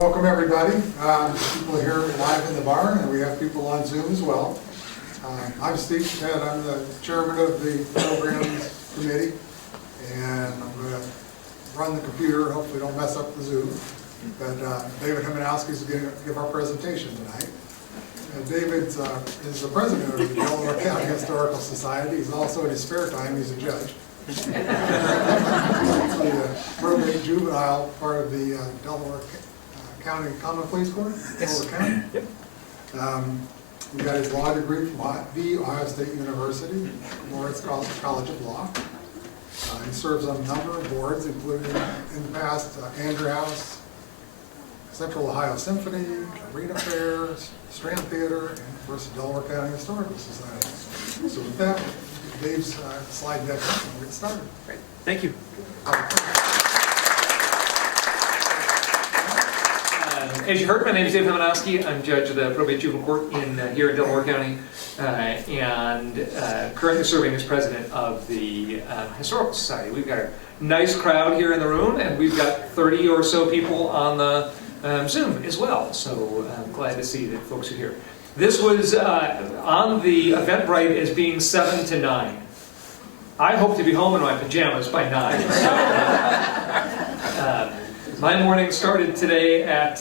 Welcome everybody. People are here live in the barn, and we have people on Zoom as well. I'm Steve Ted. I'm the chairman of the programs committee, and I'm going to run the computer. Hopefully don't mess up the Zoom. But David Hejmanowski is going to give our presentation tonight. David is the president of the Delaware County Historical Society. He's also, in his spare time, he's a judge. The probate juvenile part of the Delaware County Common Pleas Court, Yes. Delaware County. Yep. He got his law degree from the Ohio State University, Lawrence College of Law. He serves on a number of boards, including in the past Andrew House, Central Ohio Symphony, Arena Fairs, Strand Theater, and of course the Delaware County Historical Society. So with that, Dave's slide deck up, and we'll get started. Great. Thank you. As you heard, my name is David Hejmanowski. I'm judge of the probate juvenile court here in Delaware County, and currently serving as president of the Historical Society. We've got a nice crowd here in the room, and we've got 30 or so people on the Zoom as well. So I'm glad to see that folks are here. This was on the Eventbrite as being 7 to 9. I hope to be home in my pajamas by 9. So, my morning started today at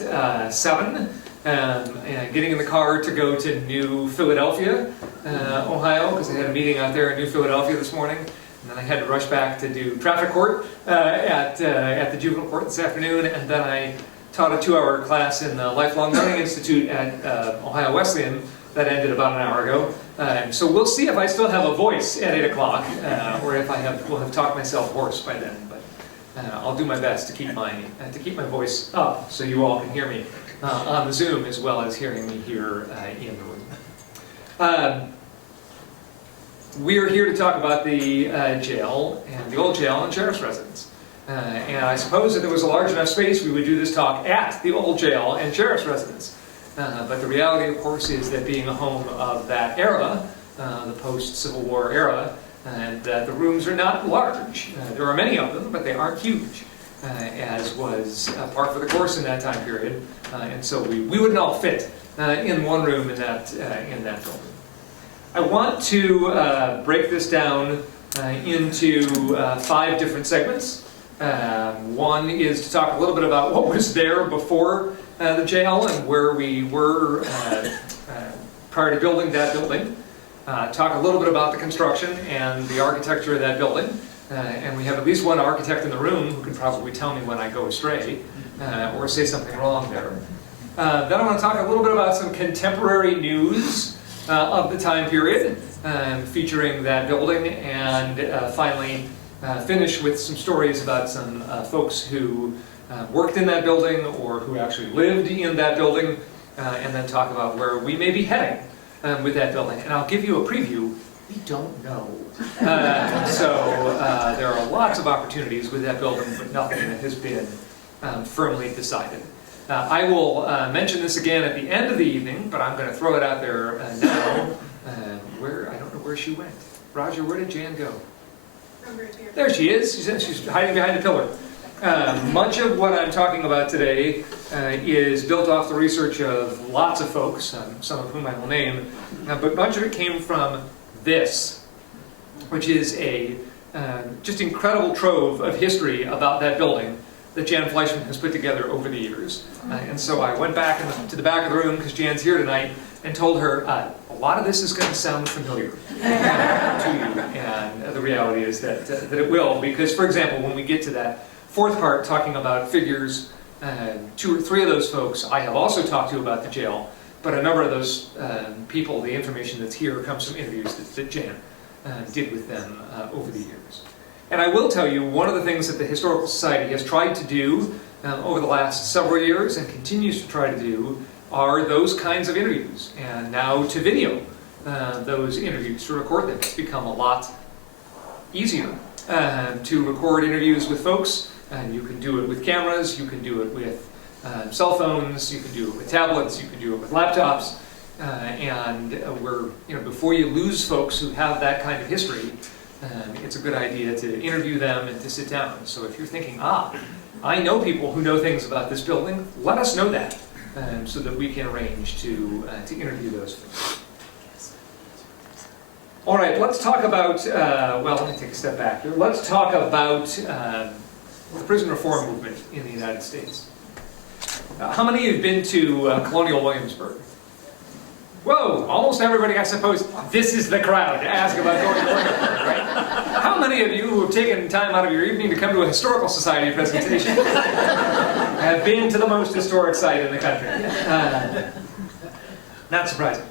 7, and getting in the car to go to New Philadelphia, Ohio, because I had a meeting out there in New Philadelphia this morning. And then I had to rush back to do traffic court at the juvenile court this afternoon, and then I taught a 2-hour class in the Lifelong Learning Institute at Ohio Wesleyan that ended about an hour ago. So we'll see if I still have a voice at 8 o'clock, or if will have talked myself hoarse by then. I'll do my best to keep my voice up so you all can hear me on the Zoom as well as hearing me here in the room. We are here to talk about the jail and the old jail and sheriff's residence. And I suppose if there was a large enough space, we would do this talk at the old jail and sheriff's residence. But the reality, of course, is that being a home of that era, the post-Civil War era, and that the rooms are not large. There are many of them, but they aren't huge, as was par for the course in that time period. And so we wouldn't all fit in one room in that building. I want to break this down into 5 different segments. One is to talk a little bit about what was there before the jail and where we were prior to building that building. Talk a little bit about the construction and the architecture of that building. And we have at least one architect in the room who can probably tell me when I go astray or say something wrong there. Then I want to talk a little bit about some contemporary news of the time period featuring that building, and finally finish with some stories about some folks who worked in that building or who actually lived in that building, and then talk about where we may be heading with that building. And I'll give you a preview. We don't know. So there are lots of opportunities with that building, but nothing that has been firmly decided. I will mention this again at the end of the evening, but I'm going to throw it out there now. I don't know where she went. Roger, where did Jan go? There she is. She's hiding behind a pillar. Much of what I'm talking about today is built off the research of lots of folks, some of whom I will name, but much of it came from this, which is a just incredible trove of history about that building that Jan Fleischman has put together over the years. And so I went back to the back of the room, because Jan's here tonight, and told her, a lot of this is going to sound familiar to you. And the reality is that it will, because, for example, when we get to that 4th part talking about figures, 2 or 3 of those folks I have also talked to about the jail, but a number of those people, the information that's here comes from interviews that Jan did with them over the years. And I will tell you, one of the things that the Historical Society has tried to do over the last several years and continues to try to do are those kinds of interviews, and now to video those interviews, to record them. It's become a lot easier to record interviews with folks. You can do it with cameras, you can do it with cell phones, you can do it with tablets, you can do it with laptops, and before you lose folks who have that kind of history, it's a good idea to interview them and to sit down. So if you're thinking, I know people who know things about this building. Let us know that so that we can arrange to interview those folks. All right, let's talk about, well, let me take a step back here. Let's talk about the prison reform movement in the United States. How many of you have been to Colonial Williamsburg? Whoa, almost everybody, I suppose. This is the crowd to ask about going to Williamsburg, right? How many of you who have taken time out of your evening to come to a historical society presentation have been to the most historic site in the country? Not surprising.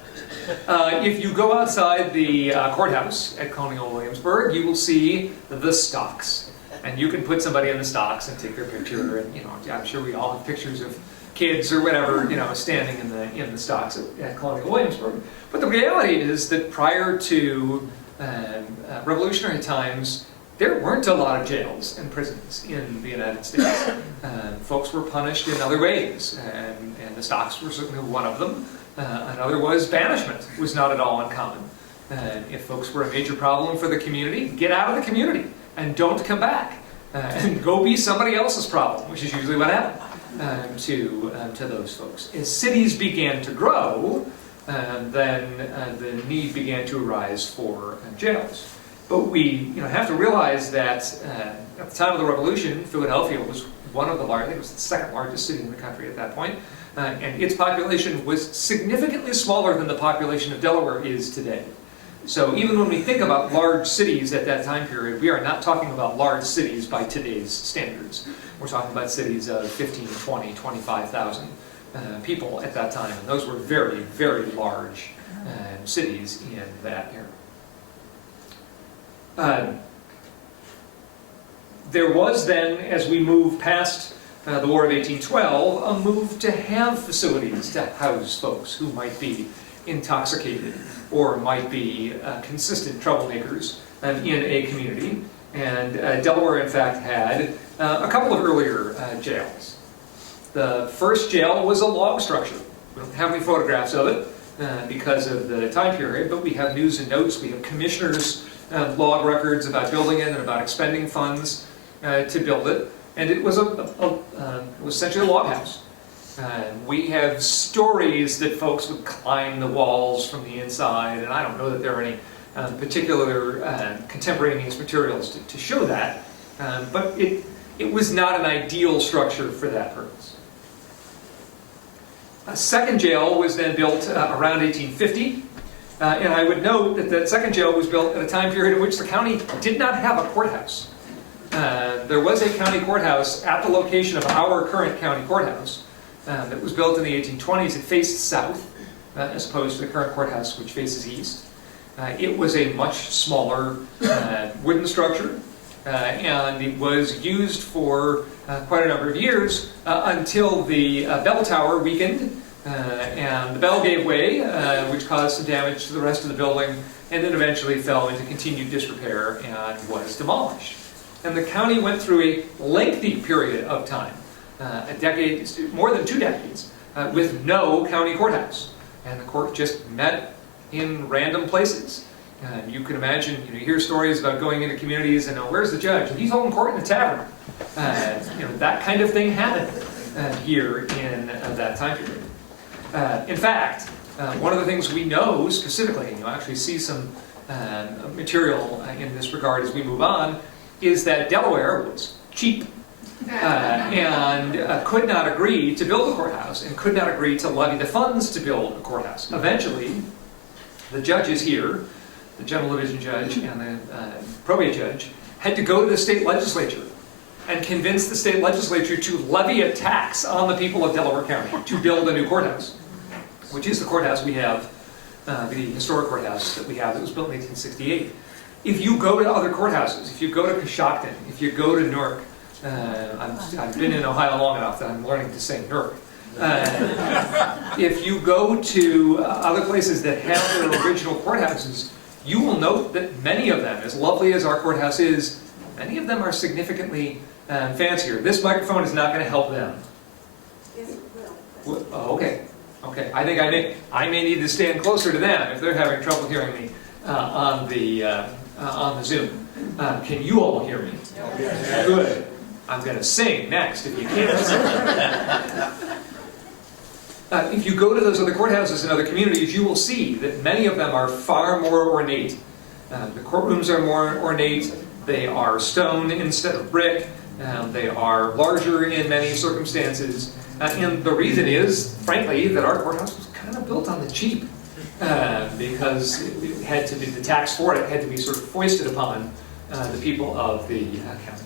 If you go outside the courthouse at Colonial Williamsburg, you will see the stocks. And you can put somebody in the stocks and take their picture, and I'm sure we all have pictures of kids or whatever, standing in the stocks at Colonial Williamsburg. But the reality is that prior to revolutionary times, there weren't a lot of jails and prisons in the United States. Folks were punished in other ways, and the stocks were certainly one of them. Another was banishment, was not at all uncommon. If folks were a major problem for the community, get out of the community and don't come back. And go be somebody else's problem, which is usually what happened to those folks. As cities began to grow, then the need began to arise for jails. But we have to realize that at the time of the Revolution, Philadelphia was one of the largest, I think it was the second largest city in the country at that point, and its population was significantly smaller than the population of Delaware is today. So even when we think about large cities at that time period, we are not talking about large cities by today's standards. We're talking about cities of 15, 20, 25,000 people at that time. And those were very, very large cities in that era. There was then, as we move past the War of 1812, a move to have facilities to house folks who might be intoxicated or might be consistent troublemakers in a community. And Delaware, in fact, had a couple of earlier jails. The first jail was a log structure. We don't have any photographs of it because of the time period, but we have news and notes. We have commissioners' log records about building it and about expending funds to build it. And it was essentially a log house. We have stories that folks would climb the walls from the inside, and I don't know that there are any particular contemporaneous materials to show that, but it was not an ideal structure for that purpose. A second jail was then built around 1850, and I would note that the second jail was built at a time period in which the county did not have a courthouse. There was a county courthouse at the location of our current county courthouse that was built in the 1820s. It faced south as opposed to the current courthouse, which faces east. It was a much smaller wooden structure, and it was used for quite a number of years until the bell tower weakened and the bell gave way, which caused some damage to the rest of the building, and then eventually fell into continued disrepair and was demolished. And the county went through a lengthy period of time, a decade, more than 2 decades, with no county courthouse. And the court just met in random places. And you can imagine, you hear stories about going into communities and, where's the judge? And he's holding court in the tavern. That kind of thing happened here in that time period. In fact, one of the things we know specifically, and you'll actually see some material in this regard as we move on, is that Delaware was cheap and could not agree to build a courthouse and could not agree to levy the funds to build a courthouse. Eventually, the judges here, the general division judge and the probate judge, had to go to the state legislature and convince the state legislature to levy a tax on the people of Delaware County to build a new courthouse, which is the courthouse we have, the historic courthouse that we have that was built in 1868. If you go to other courthouses, if you go to Coshocton, if you go to Newark, I've been in Ohio long enough that I'm learning to say Newark. If you go to other places that have their original courthouses, you will note that many of them, as lovely as our courthouse is, many of them are significantly fancier. This microphone is not going to help them. Yes, it will. Oh, okay. Okay. I think I may need to stand closer to them if they're having trouble hearing me on the Zoom. Can you all hear me? Yeah. Good. I'm going to sing next if you can't sing. If you go to those other courthouses in other communities, you will see that many of them are far more ornate. The courtrooms are more ornate. They are stone instead of brick. They are larger in many circumstances. And the reason is, frankly, that our courthouse was kind of built on the cheap. Because it had to be, the tax for it had to be sort of foisted upon the people of the county.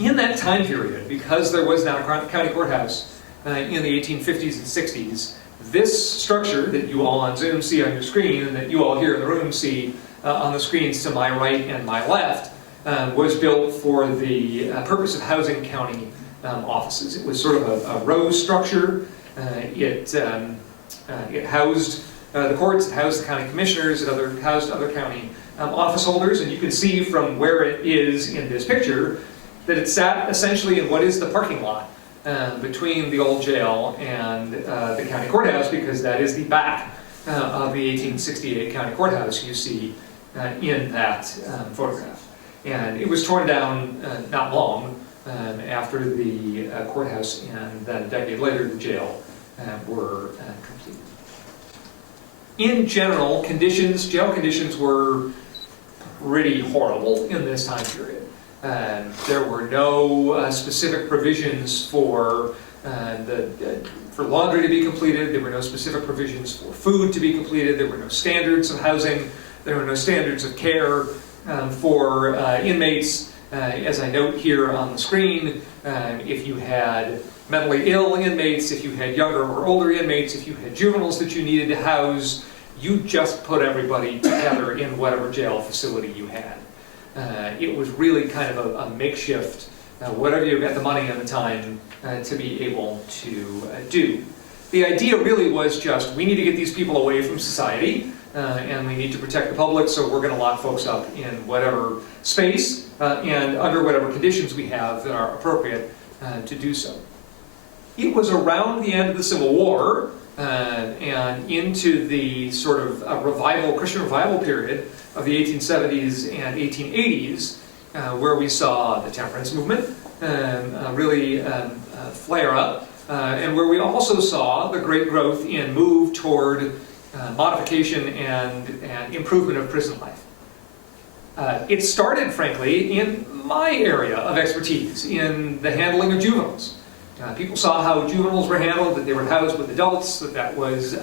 In that time period, because there was not a county courthouse in the 1850s and 60s, this structure that you all on Zoom see on your screen and that you all here in the room see on the screens to my right and my left was built for the purpose of housing county offices. It was sort of a row structure. It housed the courts, it housed the county commissioners, it housed other county office holders, and you can see from where it is in this picture that it sat essentially in what is the parking lot between the old jail and the county courthouse, because that is the back of the 1868 county courthouse you see in that photograph. And it was torn down not long after the courthouse and then a decade later the jail were completed. In general, jail conditions were pretty horrible in this time period. There were no specific provisions for laundry to be completed. There were no specific provisions for food to be completed. There were no standards of housing. There were no standards of care for inmates. As I note here on the screen, if you had mentally ill inmates, if you had younger or older inmates, if you had juveniles that you needed to house, you just put everybody together in whatever jail facility you had. It was really kind of a makeshift, whatever you got the money and the time to be able to do. The idea really was just, we need to get these people away from society, and we need to protect the public, so we're going to lock folks up in whatever space and under whatever conditions we have that are appropriate to do so. It was around the end of the Civil War and into the sort of Christian revival period of the 1870s and 1880s, where we saw the temperance movement really flare up, and where we also saw the great growth in move toward modification and improvement of prison life. It started, frankly, in my area of expertise, in the handling of juveniles. People saw how juveniles were handled, that they were housed with adults, that was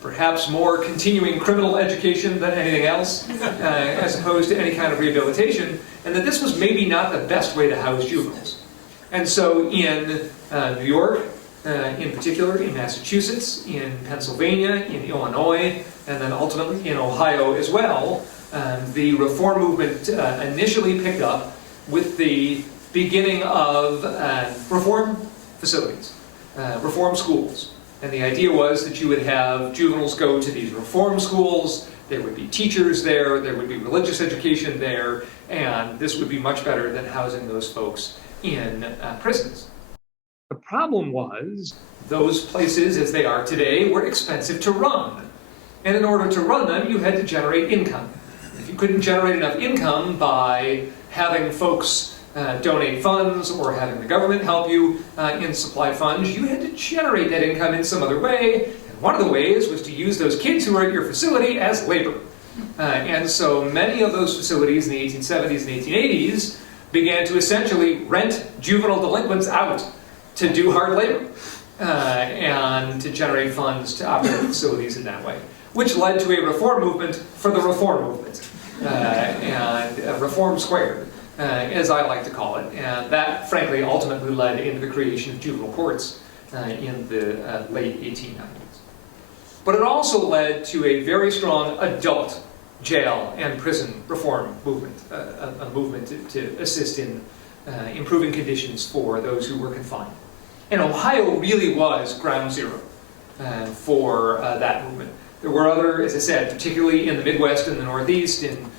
perhaps more continuing criminal education than anything else, as opposed to any kind of rehabilitation, and that this was maybe not the best way to house juveniles. And so in New York, in particular, in Massachusetts, in Pennsylvania, in Illinois, and then ultimately in Ohio as well, the reform movement initially picked up with the beginning of reform facilities, reform schools. And the idea was that you would have juveniles go to these reform schools, there would be teachers there would be religious education there, and this would be much better than housing those folks in prisons. The problem was, those places, as they are today, were expensive to run. And in order to run them, you had to generate income. If you couldn't generate enough income by having folks donate funds or having the government help you in supply funds, you had to generate that income in some other way. And one of the ways was to use those kids who were at your facility as labor. And so many of those facilities in the 1870s and 1880s began to essentially rent juvenile delinquents out to do hard labor and to generate funds to operate facilities in that way, which led to a reform movement for the reform movement, and reform squared, as I like to call it. And that, frankly, ultimately led into the creation of juvenile courts in the late 1890s. But it also led to a very strong adult jail and prison reform movement, a movement to assist in improving conditions for those who were confined. And Ohio really was ground zero for that movement. There were other, as I said, particularly in the Midwest and the Northeast, in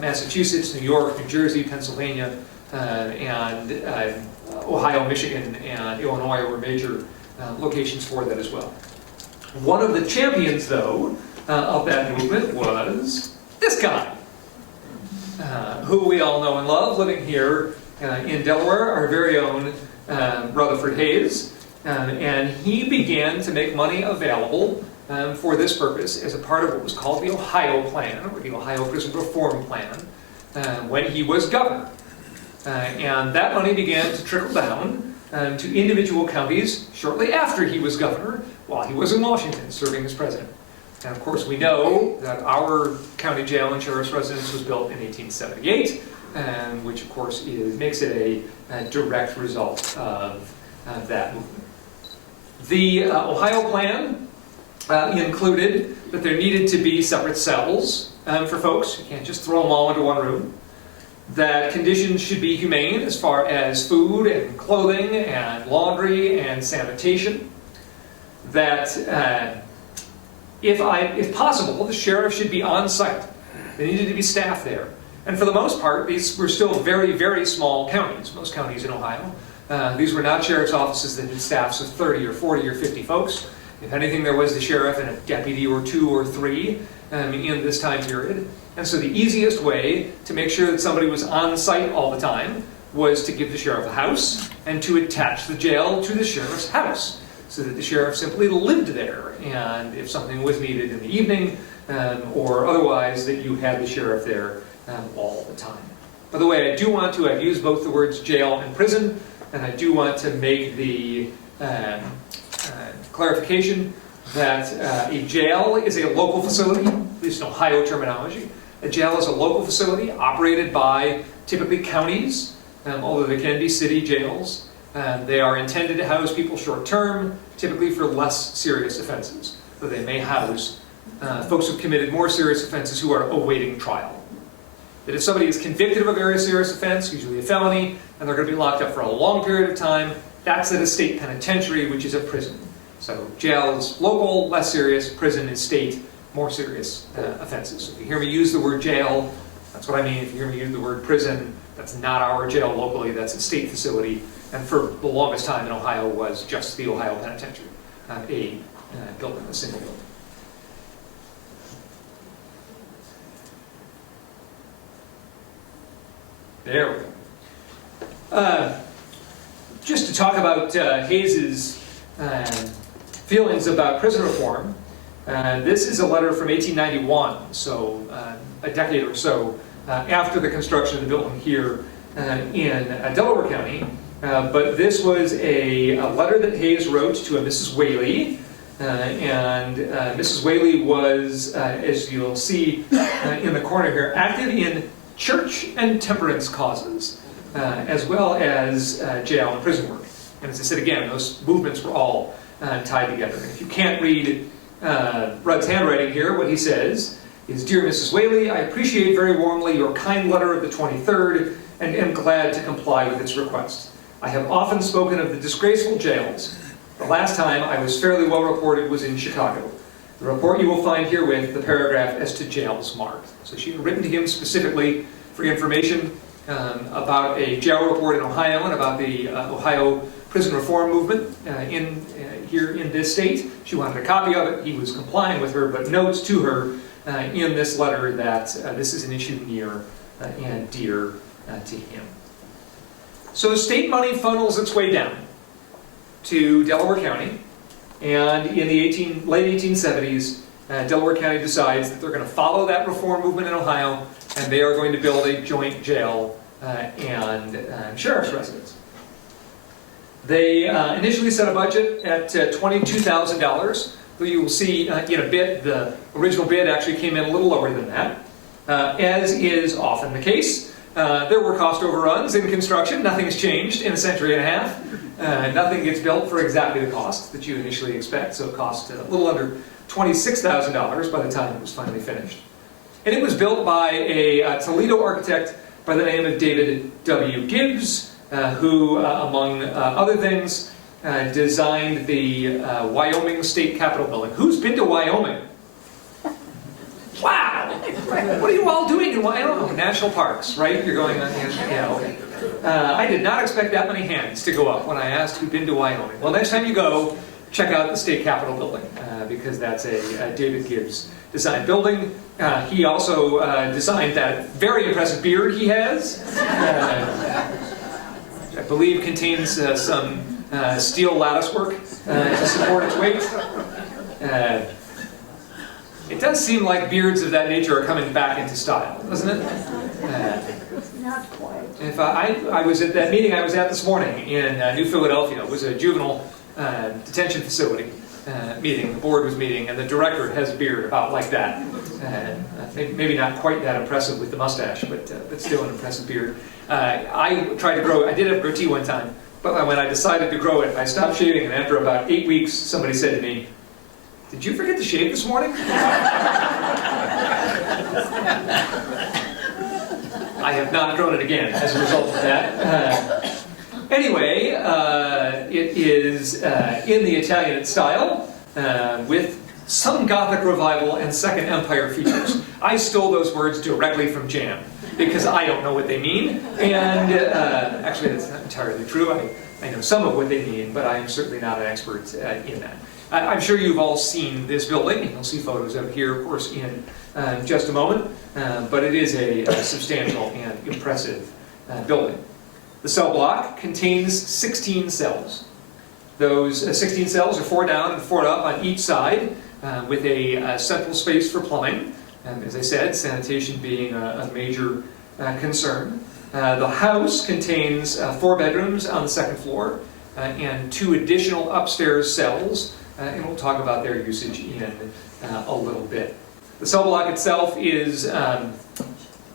Massachusetts, New York, New Jersey, Pennsylvania, and Ohio, Michigan, and Illinois were major locations for that as well. One of the champions, though, of that movement was this guy, who we all know and love, living here in Delaware, our very own Rutherford Hayes. And he began to make money available for this purpose as a part of what was called the Ohio Plan, or the Ohio Prison Reform Plan, when he was governor. And that money began to trickle down to individual counties shortly after he was governor, while he was in Washington serving as president. And of course we know that our county jail and sheriff's residence was built in 1878, which of course makes it a direct result of that movement. The Ohio Plan included that there needed to be separate cells for folks. You can't just throw them all into one room. That conditions should be humane as far as food and clothing and laundry and sanitation. That if possible, the sheriff should be on site. There needed to be staff there. And for the most part, these were still very, very small counties, most counties in Ohio. These were not sheriff's offices that had staffs of 30 or 40 or 50 folks. If anything, there was the sheriff and a deputy or 2 or 3 in this time period. And so the easiest way to make sure that somebody was on site all the time was to give the sheriff a house and to attach the jail to the sheriff's house, so that the sheriff simply lived there, and if something was needed in the evening or otherwise, that you had the sheriff there all the time. By the way, I've used both the words jail and prison, and I do want to make the clarification that a jail is a local facility, at least in Ohio terminology. A jail is a local facility operated by typically counties, although there can be city jails. They are intended to house people short-term, typically for less serious offenses. Though they may house folks who've committed more serious offenses who are awaiting trial. That if somebody is convicted of a very serious offense, usually a felony, and they're going to be locked up for a long period of time, that's at a state penitentiary, which is a prison. So jail is local, less serious; prison is state, more serious offenses. So if you hear me use the word jail, that's what I mean. If you hear me use the word prison, that's not our jail locally, that's a state facility. And for the longest time in Ohio was just the Ohio Penitentiary, a building, a single building. There we go. Just to talk about Hayes's feelings about prison reform, this is a letter from 1891, so a decade or so after the construction of the building here in Delaware County. But this was a letter that Hayes wrote to a Mrs. Whaley, and Mrs. Whaley was, as you'll see in the corner here, active in church and temperance causes, as well as jail and prison work. And as I said again, those movements were all tied together. And if you can't read Rudd's handwriting here, what he says is, "Dear Mrs. Whaley, I appreciate very warmly your kind letter of the 23rd and am glad to comply with its request. I have often spoken of the disgraceful jails. The last time I was fairly well reported was in Chicago. The report you will find herewith, the paragraph as to jails marked." So she had written to him specifically for information about a jail report in Ohio and about the Ohio prison reform movement here in this state. She wanted a copy of it. He was complying with her, but notes to her in this letter that this is an issue near and dear to him. So state money funnels its way down to Delaware County, and in the late 1870s, Delaware County decides that they're going to follow that reform movement in Ohio, and they are going to build a joint jail and sheriff's residence. They initially set a budget at $22,000, though you will see in a bit the original bid actually came in a little lower than that. As is often the case, there were cost overruns in construction. Nothing's changed in a century and a half. Nothing gets built for exactly the cost that you initially expect, so it cost a little under $26,000 by the time it was finally finished. And it was built by a Toledo architect by the name of David W. Gibbs, who, among other things, designed the Wyoming State Capitol building. Who's been to Wyoming? Wow! What are you all doing in Wyoming? National parks, right? You're going on, yeah, okay. I did not expect that many hands to go up when I asked who'd been to Wyoming. Well, next time you go, check out the State Capitol building, because that's a David Gibbs designed building. He also designed that very impressive beard he has, which I believe contains some steel lattice work to support its weight. It does seem like beards of that nature are coming back into style, doesn't it? Not quite. If I was at that meeting I was at this morning in New Philadelphia. It was a juvenile detention facility meeting. The board was meeting, and the director has a beard about like that. Maybe not quite that impressive with the mustache, but still an impressive beard. I tried to grow. I did have a goatee one time, but when I decided to grow it, I stopped shaving, and after about 8 weeks, somebody said to me, "Did you forget to shave this morning?" I have not grown it again as a result of that. Anyway, it is in the Italian style with some Gothic revival and Second Empire features. I stole those words directly from Jan because I don't know what they mean, and actually that's not entirely true. I know some of what they mean, but I am certainly not an expert in that. I'm sure you've all seen this building, and you'll see photos of it here, of course, in just a moment, but it is a substantial and impressive building. The cell block contains 16 cells. Those 16 cells are 4 down and 4 up on each side, with a central space for plumbing. As I said, sanitation being a major concern. The house contains 4 bedrooms on the 2nd floor and 2 additional upstairs cells, and we'll talk about their usage in a little bit. The cell block itself is,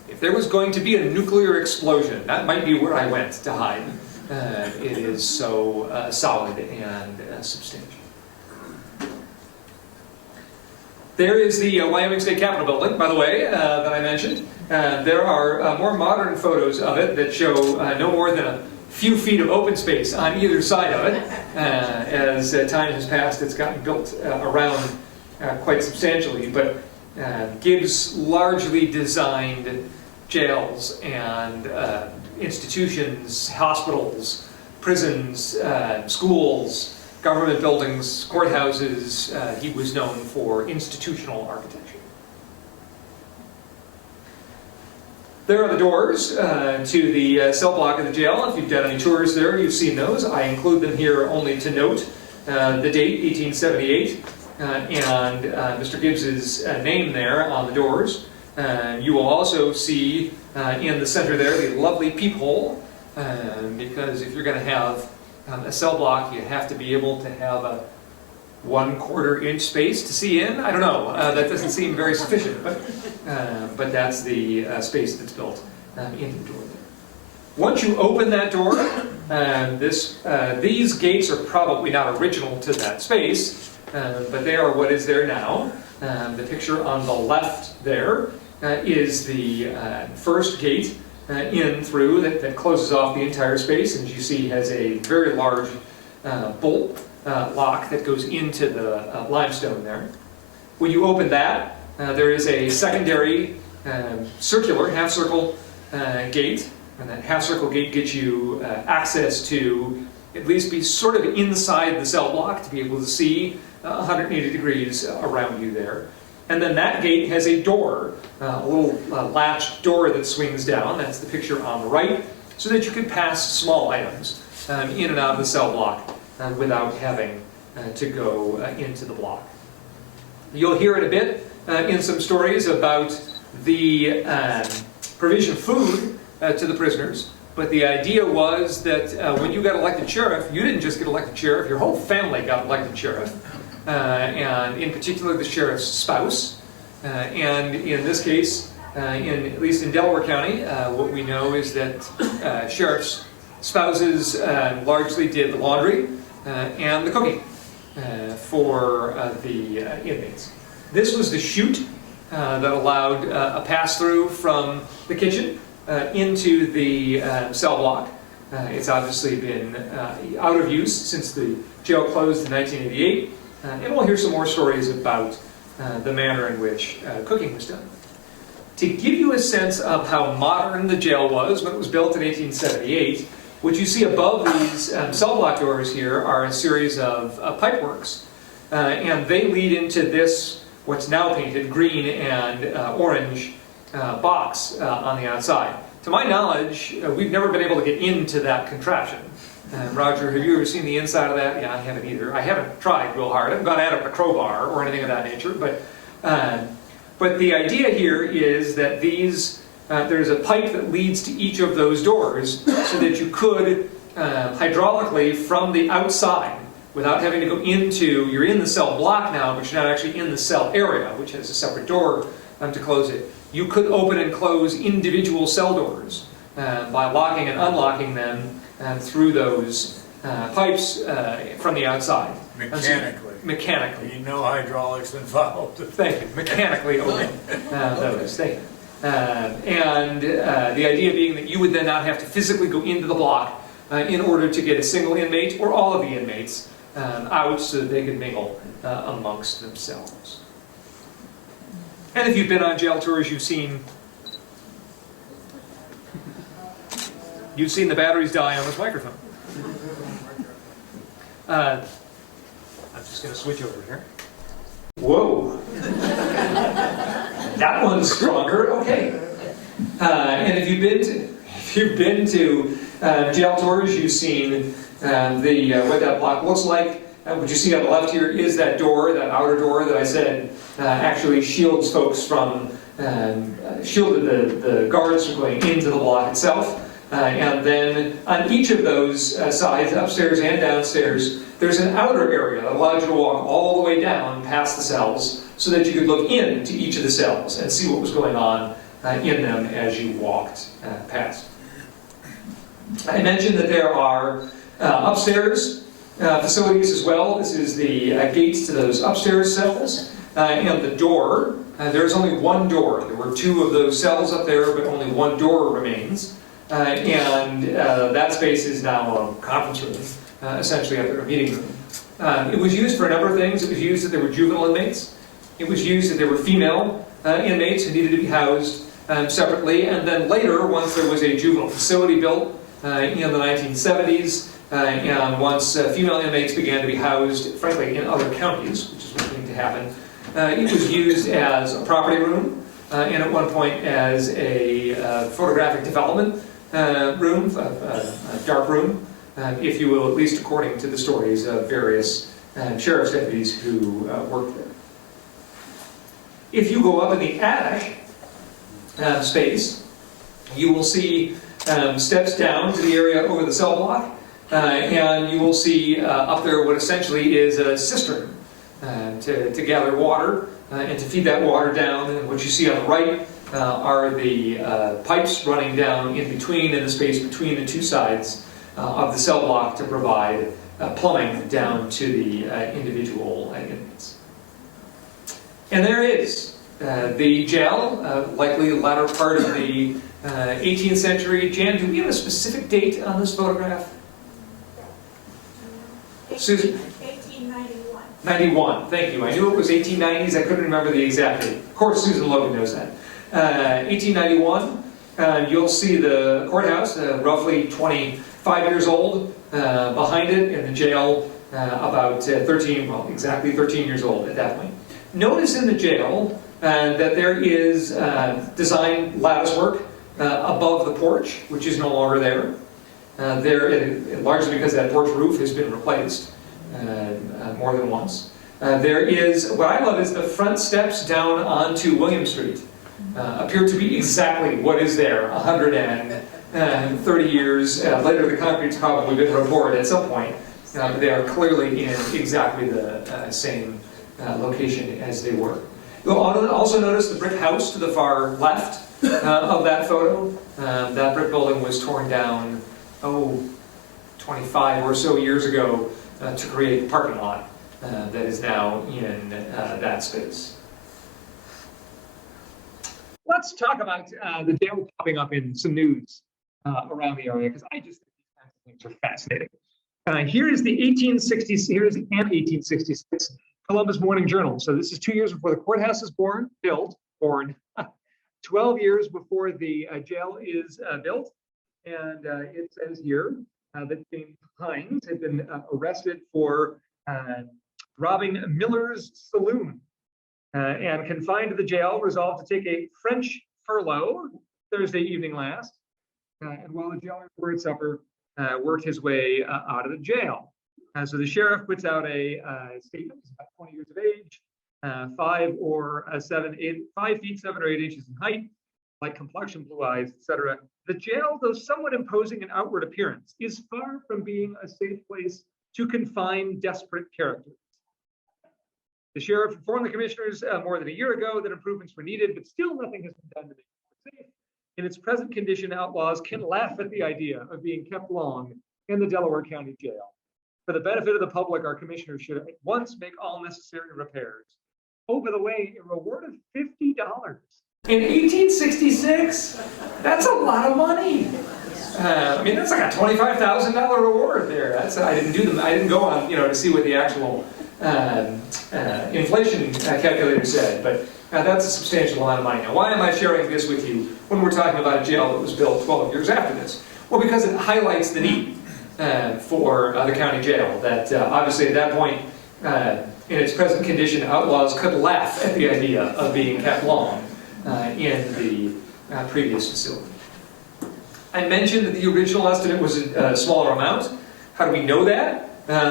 if there was going to be a nuclear explosion, that might be where I went to hide. It is so solid and substantial. There is the Wyoming State Capitol building, by the way, that I mentioned. There are more modern photos of it that show no more than a few feet of open space on either side of it. As time has passed, it's gotten built around quite substantially, but Gibbs largely designed jails and institutions, hospitals, prisons, schools, government buildings, courthouses. He was known for institutional architecture. There are the doors to the cell block of the jail. If you've done any tours there, you've seen those. I include them here only to note the date, 1878, and Mr. Gibbs's name there on the doors. You will also see in the center there the lovely peephole, because if you're going to have a cell block, you have to be able to have a 1/4 inch space to see in. I don't know, that doesn't seem very sufficient, but that's the space that's built into the door there. Once you open that door, these gates are probably not original to that space, but they are what is there now. The picture on the left there is the first gate in through that closes off the entire space, and as you see has a very large bolt lock that goes into the limestone there. When you open that, there is a secondary circular, half-circle gate, and that half-circle gate gets you access to at least be sort of inside the cell block to be able to see 180 degrees around you there. And then that gate has a door, a little latched door that swings down. That's the picture on the right, so that you can pass small items in and out of the cell block without having to go into the block. You'll hear it a bit in some stories about the provision of food to the prisoners, but the idea was that when you got elected sheriff, you didn't just get elected sheriff, your whole family got elected sheriff. And in particular the sheriff's spouse, and in this case, at least in Delaware County, what we know is that sheriff's spouses largely did the laundry and the cooking for the inmates. This was the chute that allowed a pass-through from the kitchen into the cell block. It's obviously been out of use since the jail closed in 1988. And we'll hear some more stories about the manner in which cooking was done. To give you a sense of how modern the jail was when it was built in 1878, what you see above these cell block doors here are a series of pipeworks. And they lead into this what's now painted green and orange box on the outside. To my knowledge, we've never been able to get into that contraption. Roger, have you ever seen the inside of that? Yeah, I haven't either. I haven't tried real hard. I haven't gone at it with a crowbar or anything of that nature. But the idea here is that there's a pipe that leads to each of those doors so that you could hydraulically from the outside, without having to go into, you're in the cell block now, but you're not actually in the cell area, which has a separate door to close it. You could open and close individual cell doors by locking and unlocking them through those pipes from the outside. Mechanically. Mechanically. No hydraulics involved. Thank you. Mechanically open those. Thank you. And the idea being that you would then not have to physically go into the block in order to get a single inmate or all of the inmates out so that they could mingle amongst themselves. And if you've been on jail tours, you've seen the batteries die on this microphone. I'm just going to switch over here. Whoa. That one's stronger. Okay. And if you've been to jail tours, you've seen what that block looks like. What you see on the left here is that door, that outer door that I said actually shields folks from, shielded the guards from going into the block itself. And then on each of those sides, upstairs and downstairs, there's an outer area that allowed you to walk all the way down past the cells so that you could look into each of the cells and see what was going on in them as you walked past. I mentioned that there are upstairs facilities as well. This is the gates to those upstairs cells. And the door, there's only one door. There were two of those cells up there, but only one door remains. And that space is now a conference room, essentially up there, a meeting room. It was used for a number of things. It was used that there were juvenile inmates. It was used that there were female inmates who needed to be housed separately. And then later, once there was a juvenile facility built in the 1970s, and once female inmates began to be housed, frankly, in other counties, which is what needed to happen, it was used as a property room, and at one point as a photographic development room, a dark room, if you will, at least according to the stories of various sheriff's deputies who worked there. If you go up in the attic space, you will see steps down to the area over the cell block, and you will see up there what essentially is a cistern to gather water and to feed that water down. And what you see on the right are the pipes running down in between, in the space between the two sides of the cell block to provide plumbing down to the individual inmates. And there is the jail, likely the latter part of the 18th century. Jan, do we have a specific date on this photograph? Susan? 1891. 91, thank you. I knew it was 1890s, I couldn't remember the exact date. Of course, Susan Logan knows that. 1891, you'll see the courthouse, roughly 25 years old, behind it, and the jail about 13, well, exactly 13 years old at that point. Notice in the jail that there is design lattice work above the porch, which is no longer there. Largely because that porch roof has been replaced more than once. There is, what I love is the front steps down onto William Street appear to be exactly what is there 130 years later. The concrete's probably been repoured at some point, but they are clearly in exactly the same location as they were. You'll also notice the brick house to the far left of that photo. That brick building was torn down 25 or so years ago to create the parking lot that is now in that space. Let's talk about the jail popping up in some news around the area, because I just think these kinds of things are fascinating. Here is the 1860s. Here's an 1866 Columbus Morning Journal. So this is 2 years before the courthouse is built. 12 years before the jail is built. And it says here that James Hines had been arrested for robbing Miller's Saloon. and confined to the jail, resolved to take a French furlough Thursday evening last. And while the jailer were at supper, worked his way out of the jail. So the sheriff puts out a statement. He's about 20 years of age, 5 feet 7 or 8 inches in height, light complexion, blue eyes, etc. The jail, though somewhat imposing in outward appearance, is far from being a safe place to confine desperate characters. The sheriff informed the commissioners more than a year ago that improvements were needed, but still nothing has been done to make it safe. In its present condition, outlaws can laugh at the idea of being kept long in the Delaware County Jail. For the benefit of the public, our commissioners should at once make all necessary repairs. Oh, by the way, a reward of $50. In 1866? That's a lot of money. I mean, that's like a $25,000 reward there. I didn't go on, to see what the actual inflation calculator said, but that's a substantial amount of money. Now, why am I sharing this with you when we're talking about a jail that was built 12 years after this? Well, because it highlights the need for the county jail. That obviously at that point, in its present condition, outlaws could laugh at the idea of being kept long in the previous facility. I mentioned that the original estimate was a smaller amount. How do we know that?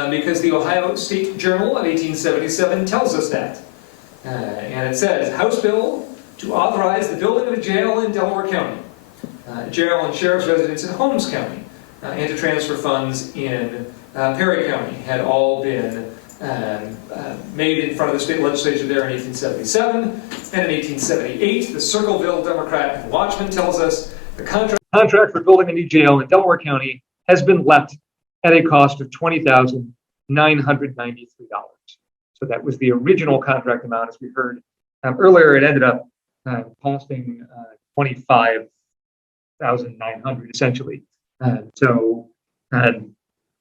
Because the Ohio State Journal of 1877 tells us that. And it says, House Bill to authorize the building of a jail in Delaware County, jail and sheriff's residence in Holmes County, and to transfer funds in Perry County had all been made in front of the state legislature there in 1877. And in 1878, the Circleville Democrat and Watchman tells us the contract for building a new jail in Delaware County has been let at a cost of $20,993. So that was the original contract amount. As we heard earlier, it ended up costing $25,900 essentially.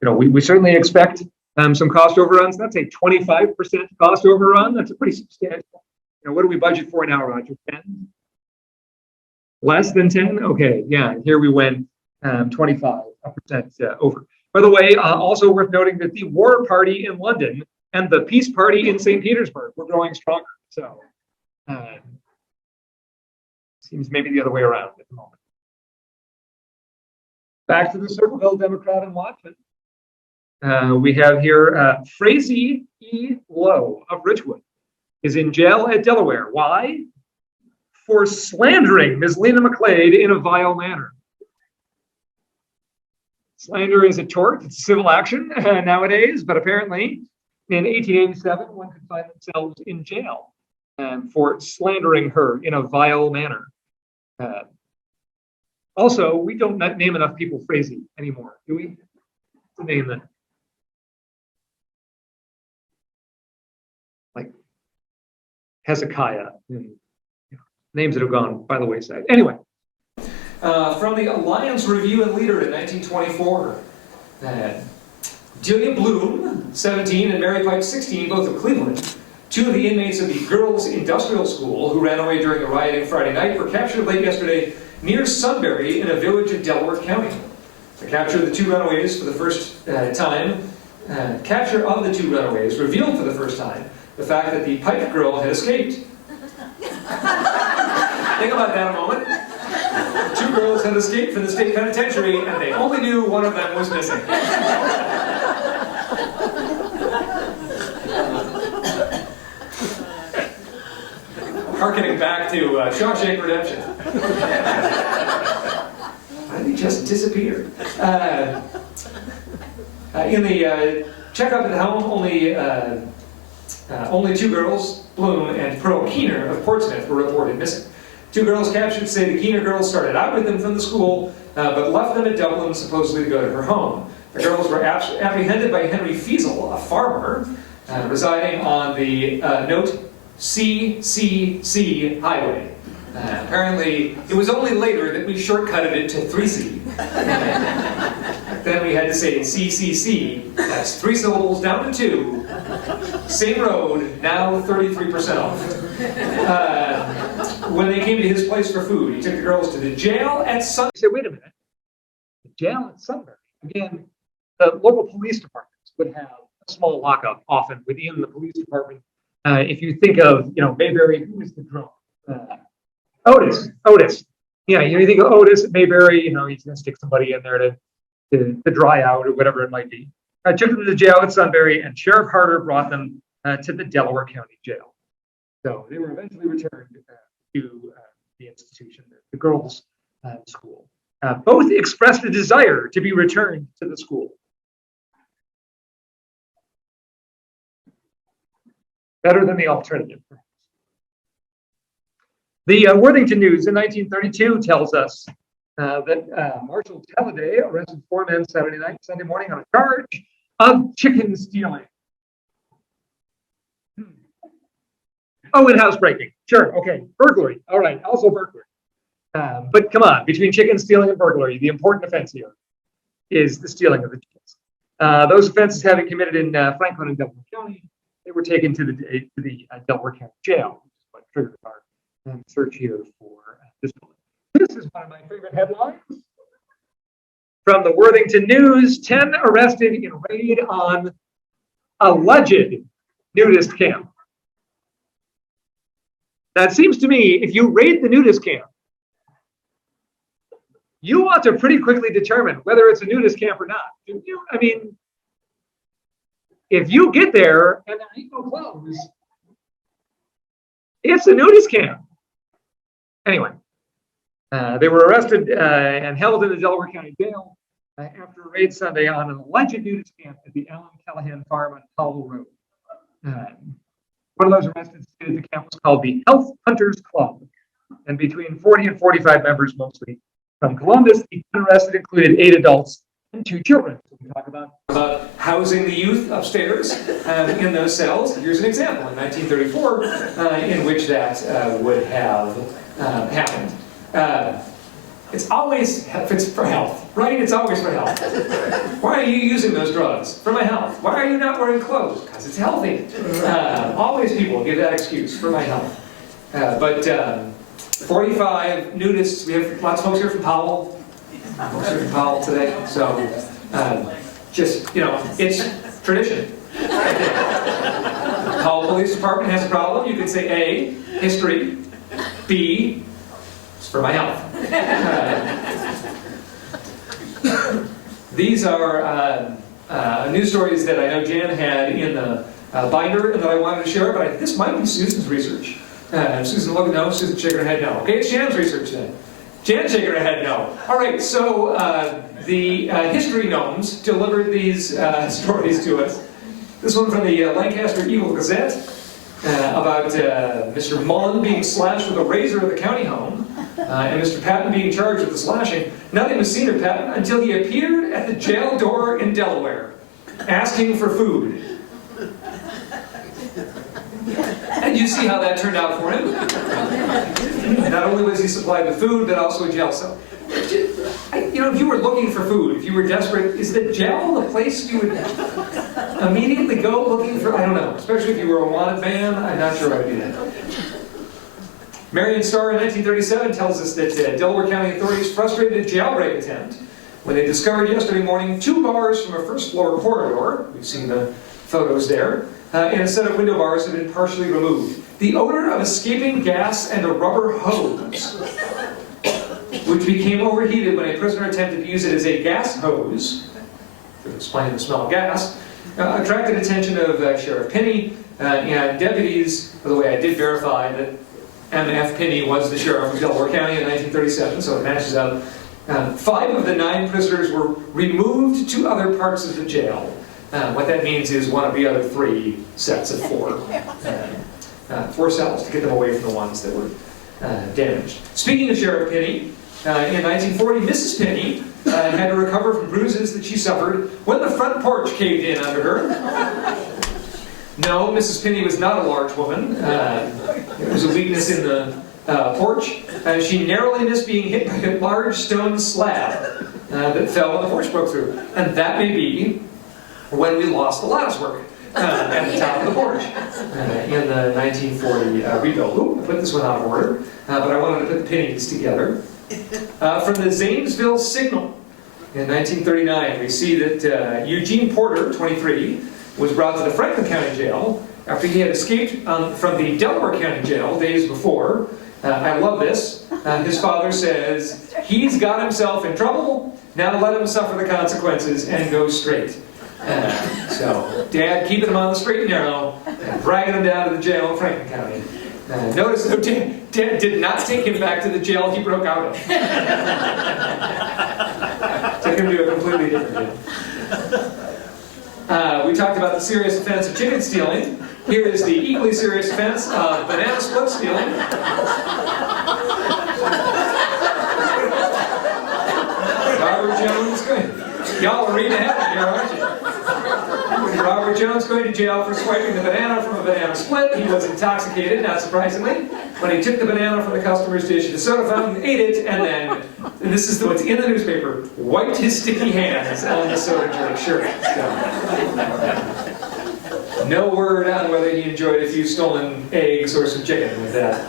We certainly expect some cost overruns. That's a 25% cost overrun. That's a pretty substantial. What do we budget for now, Roger? 10? Less than 10? Okay, yeah. Here we went 25% over. By the way, also worth noting that the War Party in London and the Peace Party in St. Petersburg were growing stronger. So seems maybe the other way around at the moment. Back to the Circleville Democrat and Watchman. We have here Frazee E. Lowe of Richwood is in jail at Delaware. Why? For slandering Ms. Lena McClade in a vile manner. Slander is a tort, it's a civil action nowadays, but apparently in 1887, one could find themselves in jail for slandering her in a vile manner. Also, we don't name enough people Frazee anymore, do we? It's a name that, like Hezekiah, and names that have gone by the wayside. Anyway. From the Alliance Review and Leader in 1924, Delia Bloom, 17, and Mary Pike, 16, both of Cleveland, two of the inmates of the Girls' Industrial School who ran away during a rioting Friday night, were captured late yesterday near Sunbury in a village in Delaware County. The capture of the two runaways for the first capture of the two runaways revealed for the first time the fact that the Pike girl had escaped. Think about that a moment. Two girls had escaped from the state penitentiary, and they only knew one of them was missing. Harkening back to Shawshank Redemption. Why did he just disappear? In the checkup at home, only two girls, Bloom and Pearl Keener of Portsmouth, were reported missing. Two girls captured say the Keener girls started out with them from the school, but left them at Dublin supposedly to go to her home. The girls were apprehended by Henry Fiesel, a farmer, residing on the note CCC highway. Apparently, it was only later that we shortcutted it to 3C. Then we had to say CCC, that's 3 syllables down to 2. Same road, now 33% off. When they came to his place for food, he took the girls to the jail at Sunbury. He said, wait a minute, the jail at Sunbury? Again, the local police departments would have a small lockup often within the police department If you think of, Mayberry, who is the drone? Otis. Yeah, you think of Otis at Mayberry, he's going to stick somebody in there to dry out or whatever it might be. Took them to the jail at Sunbury, and Sheriff Harder brought them to the Delaware County Jail. So they were eventually returned to the institution, the girls' school. Both expressed a desire to be returned to the school. Better than the alternative. The Worthington News in 1932 tells us that Marshal Halliday arrested 4 men Sunday morning on a charge of chicken stealing. Oh, and housebreaking. Sure, okay. Burglary. All right, also burglary. But come on, between chicken stealing and burglary, the important offense here is the stealing of the chickens. Those offenses having committed in Franklin and Delaware County, they were taken to the Delaware County Jail, which is what triggered our search here for this building. This is one of my favorite headlines from the Worthington News: 10 arrested in raid on alleged nudist camp. That seems to me, if you raid the nudist camp, you ought to pretty quickly determine whether it's a nudist camp or not. I mean, if you get there and there ain't no clothes, it's a nudist camp. Anyway, they were arrested and held in the Delaware County Jail after a raid Sunday on an alleged nudist camp at the Allen Callahan Farm on Powell Road. One of those arrested stated the camp was called the Health Hunters Club, and between 40 and 45 members, mostly from Columbus. The arrested included 8 adults and 2 children. So we talk about housing the youth upstairs in those cells. Here's an example in 1934 in which that would have happened. It's for health, right? It's always for health. Why are you using those drugs? For my health. Why are you not wearing clothes? Because it's healthy. Always people give that excuse, for my health. But 45 nudists. We have lots of folks here from Powell. Folks here from Powell today. So it's tradition. Powell Police Department has a problem. You could say A, history. B, it's for my health. These are news stories that I know Jan had in the binder and that I wanted to share, but this might be Susan's research. Susan, look, no. Susan shaking her head, no. Okay, it's Jan's research then. Jan shaking her head, no. All right, so the history gnomes delivered these stories to us. This one from the Lancaster Eagle Gazette about Mr. Mullen being slashed with a razor at the county home, and Mr. Patton being charged with the slashing. Nothing was seen of Patton until he appeared at the jail door in Delaware, asking for food. And you see how that turned out for him. Not only was he supplied with food, but also a jail cell. If you were looking for food, if you were desperate, is the jail the place you would immediately go looking for? I don't know. Especially if you were a wanted man, I'm not sure I'd do that. Marion Starr in 1937 tells us that Delaware County authorities frustrated a jailbreak attempt when they discovered yesterday morning 2 bars from a first-floor corridor. We've seen the photos there. And a set of window bars had been partially removed. The odor of escaping gas and a rubber hose, which became overheated when a prisoner attempted to use it as a gas hose, explaining the smell of gas, attracted attention of Sheriff Pinney and deputies. By the way, I did verify that M.F. Pinney was the sheriff of Delaware County in 1937, so it matches up. 5 of the 9 prisoners were removed to other parts of the jail. What that means is one of the other 3 sets of 4. 4 cells to get them away from the ones that were damaged. Speaking of Sheriff Pinney, in 1940, Mrs. Pinney had to recover from bruises that she suffered when the front porch caved in under her. No, Mrs. Pinney was not a large woman. It was a weakness in the porch. She narrowly missed being hit by a large stone slab that fell when the porch broke through. And that may be when we lost the latticework at the top of the porch in the 1940 rebuild. Ooh, I put this one out of order, but I wanted to put the pennies together. From the Zanesville Signal in 1939, we see that Eugene Porter, 23, was brought to the Franklin County Jail after he had escaped from the Delaware County Jail days before. I love this. His father says, he's got himself in trouble, now let him suffer the consequences and go straight. So, Dad keeping him on the straight and narrow, and dragging him down to the jail in Franklin County. Notice, though, Dad did not take him back to the jail he broke out of. Took him to a completely different jail. We talked about the serious offense of chicken stealing. Here is the equally serious offense of banana split stealing. Robert Jones, y'all are reading ahead here, aren't you? Robert Jones going to jail for swiping the banana from a banana split. He was intoxicated, not surprisingly, when he took the banana from the customer's dish at the soda fountain, ate it, and then, and this is what's in the newspaper, wiped his sticky hands on the soda drink shirt. So, no word on whether he enjoyed a few stolen eggs or some chicken with that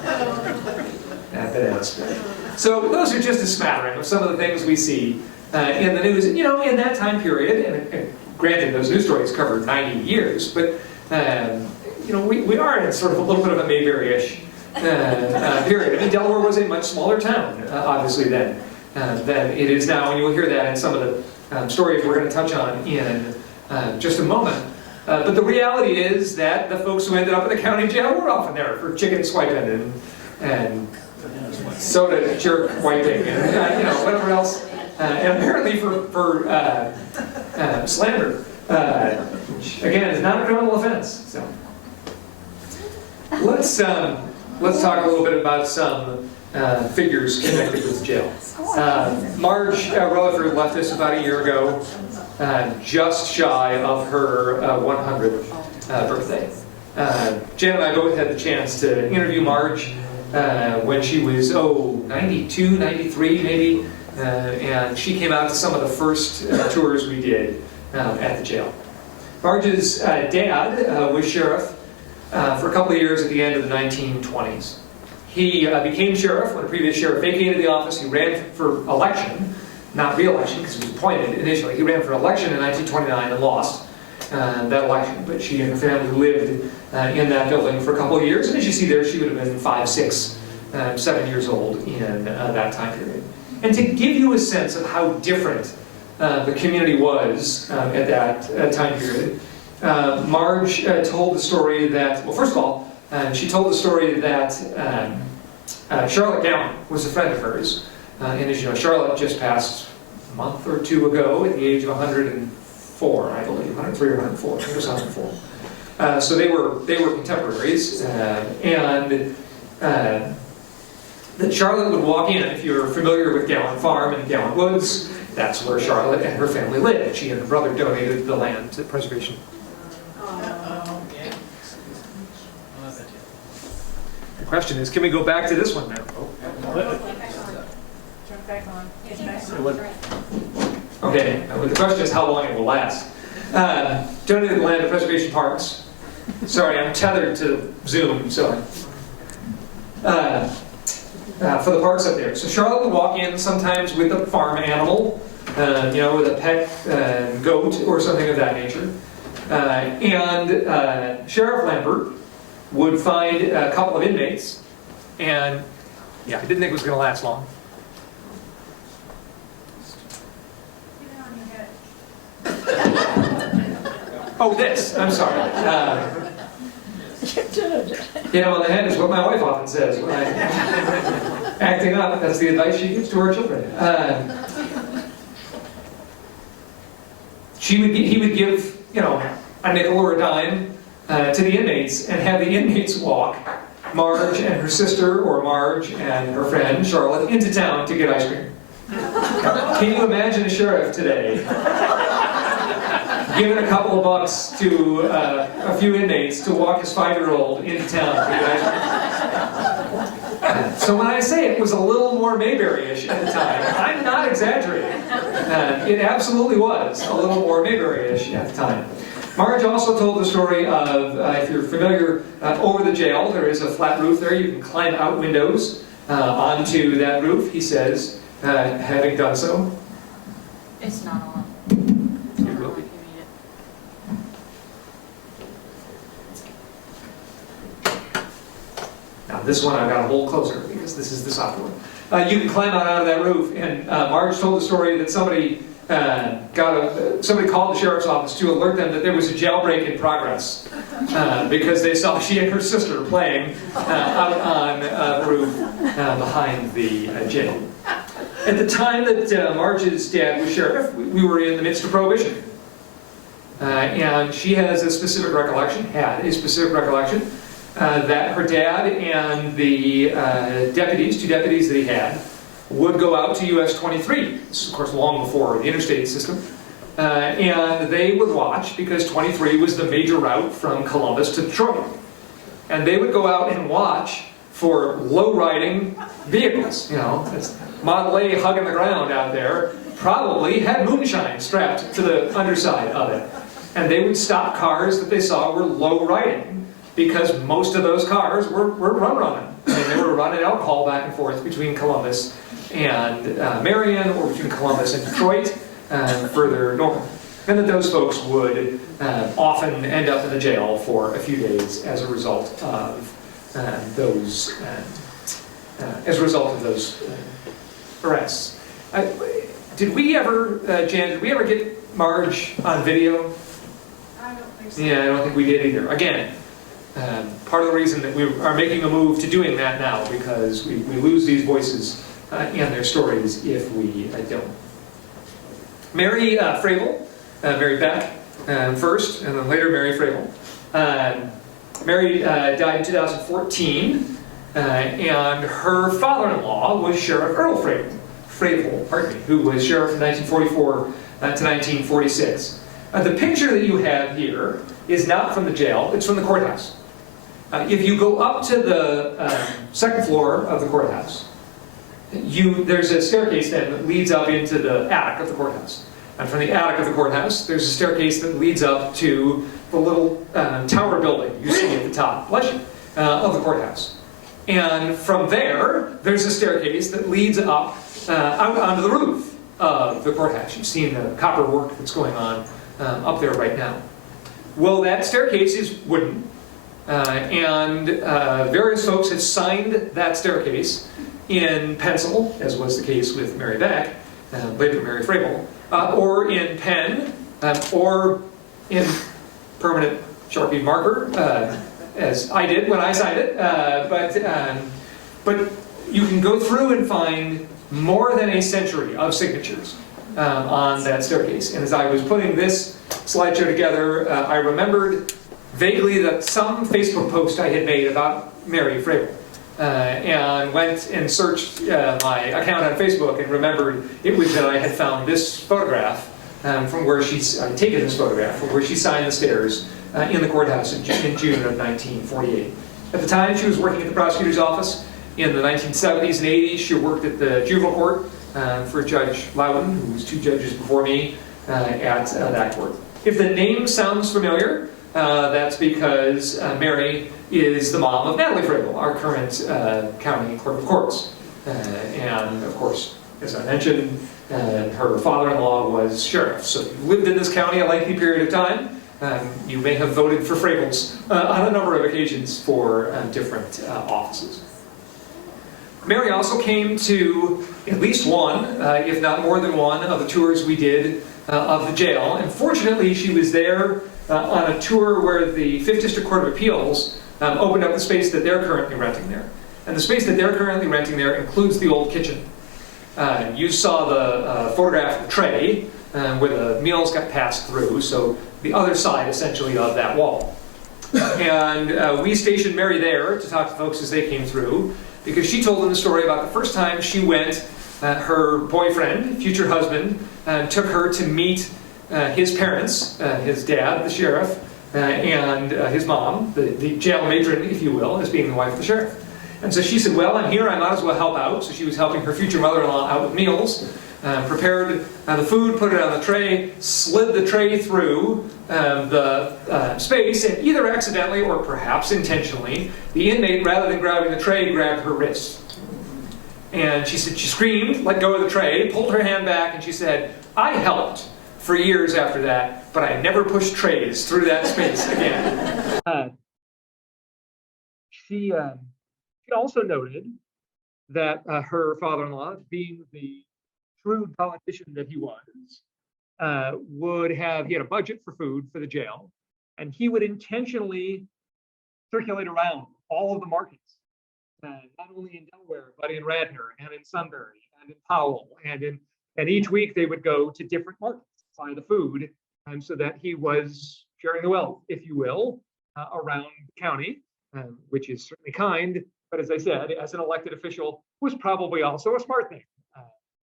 banana split. So those are just a smattering of some of the things we see in the news. You know, in that time period, and granted, those news stories covered 90 years, but you know, we are in sort of a little bit of a Mayberry-ish period. I mean, Delaware was a much smaller town, obviously, than it is now, and you will hear that in some of the stories we're going to touch on in just a moment. But the reality is that the folks who ended up in the county jail were often there for chicken swiping and soda jerk wiping and you know, whatever else. And apparently for slander, which again is not a criminal offense. So let's talk a little bit about some figures connected with jail. Marge Rutherford left us about a year ago, just shy of her 100th birthday. Jan and I both had the chance to interview Marge when she was 92, 93 maybe. And she came out to some of the first tours we did at the jail. Marge's dad was sheriff for a couple of years at the end of the 1920s. He became sheriff when a previous sheriff vacated the office. He ran for election, not re-election because he was appointed initially. He ran for election in 1929 and lost that election. But she and her family lived in that building for a couple of years. And as you see there, she would have been 5, 6, 7 years old in that time period. And to give you a sense of how different the community was at that time period, Marge told the story that, well, first of all, she told the story that Charlotte Gowan was a friend of hers. And as you know, Charlotte just passed a month or two ago at the age of 104, I believe, 103 or 104, I think it was 104. So they were contemporaries, and that Charlotte would walk in. If you're familiar with Gowan Farm and Gowan Woods, that's where Charlotte and her family lived. She and her brother donated the land to preservation. The question is, can we go back to this one now? Turn back on. Okay, the question is how long it will last. Donated the land to preservation parks. Sorry, I'm tethered to Zoom, so for the parks up there. So Charlotte would walk in sometimes with a farm animal, you know, with a pet goat or something of that nature. And Sheriff Lambert would find a couple of inmates, and yeah, I didn't think it was going to last long. Oh, this, I'm sorry. You know, on the head is what my wife often says when I'm acting up. That's the advice she gives to her children. He would give, you know, a nickel or a dime to the inmates and have the inmates walk Marge and her sister, or Marge and her friend Charlotte, into town to get ice cream. Can you imagine a sheriff today giving a couple of bucks to a few inmates to walk his 5-year-old into town to get ice cream? So when I say it was a little more Mayberry-ish at the time, I'm not exaggerating. It absolutely was a little more Mayberry-ish at the time. Marge also told the story of, if you're familiar, over the jail, there is a flat roof there. You can climb out windows onto that roof, he says, having done so. It's not on. It will be. This one I've got to hold closer because this is the softer one. You can climb out onto that roof, and Marge told the story that somebody somebody called the sheriff's office to alert them that there was a jailbreak in progress because they saw she and her sister playing out on the roof behind the jail. At the time that Marge's dad was sheriff, we were in the midst of Prohibition. And she has a specific recollection, that her dad and the two deputies that he had, would go out to US 23. This is, of course, long before the interstate system. And they would watch, because 23 was the major route from Columbus to Detroit. And they would go out and watch for low-riding vehicles. You know, it's Model A hugging the ground out there, probably had moonshine strapped to the underside of it. And they would stop cars that they saw were low-riding, because most of those cars were run-running. And they were running alcohol back and forth between Columbus and Marion, or between Columbus and Detroit, further north. And that those folks would often end up in the jail for a few days as a result of those arrests. Did we ever, Jan, did we ever get Marge on video? I don't think so. Yeah, I don't think we did either. Again, part of the reason that we are making a move to doing that now, because we lose these voices and their stories if we don't. Mary Frabel, Mary Beck first, and then later Mary Frabel. Mary died in 2014, and her father-in-law was Sheriff Earl Frabel, who was sheriff from 1944 to 1946. The picture that you have here is not from the jail, it's from the courthouse. If you go up to the second floor of the courthouse, there's a staircase then that leads up into the attic of the courthouse. And from the attic of the courthouse, there's a staircase that leads up to the little tower building you see at the top, bless you, of the courthouse. And from there, there's a staircase that leads up out onto the roof of the courthouse. You've seen the copper work that's going on up there right now. Well, that staircase is wooden, and various folks have signed that staircase in pencil, as was the case with Mary Beck, later Mary Frabel, or in pen, or in permanent Sharpie marker, as I did when I signed it. But you can go through and find more than a century of signatures on that staircase. And as I was putting this slideshow together, I remembered vaguely that some Facebook post I had made about Mary Frabel. And went and searched my account on Facebook and remembered it was that I had found this photograph from where I'd taken this photograph from where she signed the stairs in the courthouse in June of 1948. At the time, she was working at the prosecutor's office. In the 1970s and 80s, she worked at the juvenile court for Judge Loudon, who was two judges before me at that court. If the name sounds familiar, that's because Mary is the mom of Natalie Frabel, our current county clerk of courts. And of course, as I mentioned, her father-in-law was sheriff. So if you lived in this county a lengthy period of time, you may have voted for Frabels on a number of occasions for different offices. Mary also came to at least one, if not more than one, of the tours we did of the jail. And fortunately, she was there on a tour where the 5th District Court of Appeals opened up the space that they're currently renting there. And the space that they're currently renting there includes the old kitchen. You saw the photograph of the tray where the meals got passed through, so the other side, essentially, of that wall. And we stationed Mary there to talk to folks as they came through, because she told them the story about the first time she went, her boyfriend, future husband, took her to meet his parents, his dad, the sheriff, and his mom, the jail matron, if you will, as being the wife of the sheriff. And so she said, well, I'm here, I might as well help out. So she was helping her future mother-in-law out with meals, prepared the food, put it on the tray, slid the tray through the space, and either accidentally or perhaps intentionally, the inmate, rather than grabbing the tray, grabbed her wrist. And she said, she screamed, let go of the tray, pulled her hand back, and she said, I helped for years after that, but I never pushed trays through that space again. She also noted that her father-in-law, being the shrewd politician that he was, he had a budget for food for the jail, and he would intentionally circulate around all of the markets, not only in Delaware, but in Radnor and in Sunbury and in Powell, and each week they would go to different markets, buy the food, so that he was sharing the wealth, if you will, around the county, which is certainly kind, but as I said, as an elected official, was probably also a smart thing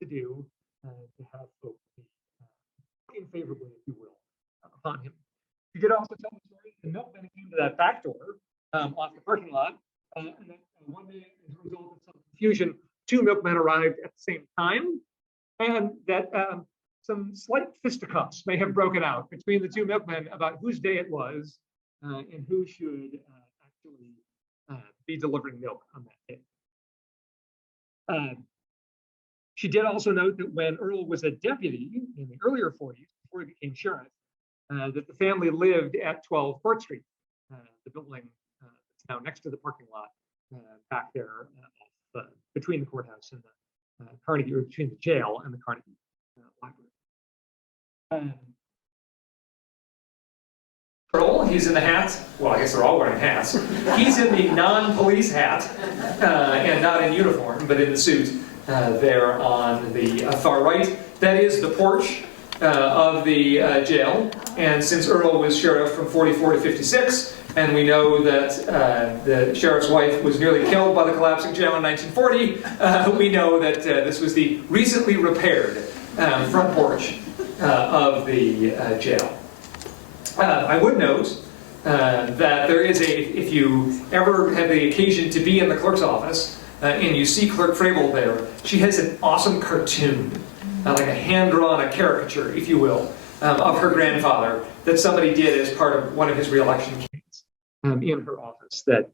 to do, to have folks be looking favorably, if you will, upon him. You could also tell the story that the milkman came to that back door off the parking lot, and then one day, as a result of some confusion, 2 milkmen arrived at the same time, and that some slight fisticuffs may have broken out between the 2 milkmen about whose day it was and who should actually be delivering milk on that day. She did also note that when Earl was a deputy in the earlier 40s, before he became sheriff, that the family lived at 12 Court Street, the building that's now next to the parking lot back there between the courthouse and the Carnegie, or between the jail and the Carnegie library. Earl, he's in the hat. Well, I guess they're all wearing hats. He's in the non-police hat and not in uniform, but in the suit there on the far right. That is the porch of the jail. And since Earl was sheriff from 44 to 56, and we know that the sheriff's wife was nearly killed by the collapsing jail in 1940, we know that this was the recently repaired front porch of the jail. I would note that there is if you ever have the occasion to be in the clerk's office and you see Clerk Frable there, she has an awesome cartoon, like a hand-drawn, a caricature, if you will, of her grandfather that somebody did as part of one of his re-election campaigns in her office that,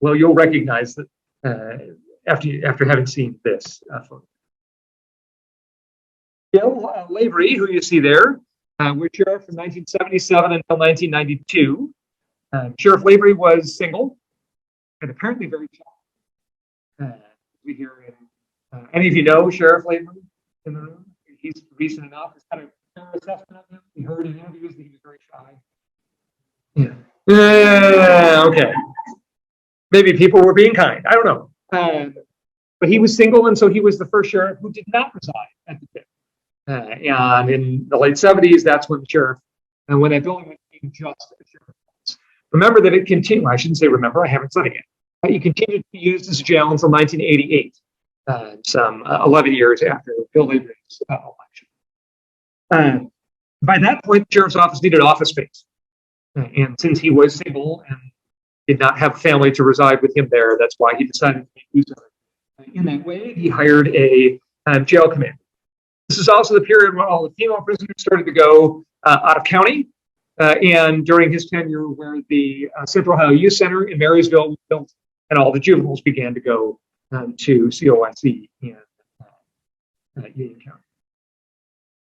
well, you'll recognize that after having seen this photo. Bill Lavery, who you see there, was sheriff from 1977 until 1992. Sheriff Lavery was single and apparently very shy. We hear any of you know Sheriff Lavery in the room? He's recent enough. It's kind of fair assessment of him. We heard in interviews that he was very shy. Yeah. Okay. Maybe people were being kind. I don't know. But he was single, and so he was the first sheriff who did not reside at the jail. And in the late 70s, that's when the sheriff, and when that building became just a sheriff. Remember that it continued, I shouldn't say remember, I haven't said it yet. It continued to be used as a jail until 1988, some 11 years after Bill Lavery's election. By that point, the sheriff's office needed office space. And since he was single and did not have a family to reside with him there, that's why he decided to make use of it. In that way, he hired a jail commander. This is also the period when all the female prisoners started to go out of county, and during his tenure where the Central Ohio Youth Center in Marysville was built, and all the juveniles began to go to COIC in Union County.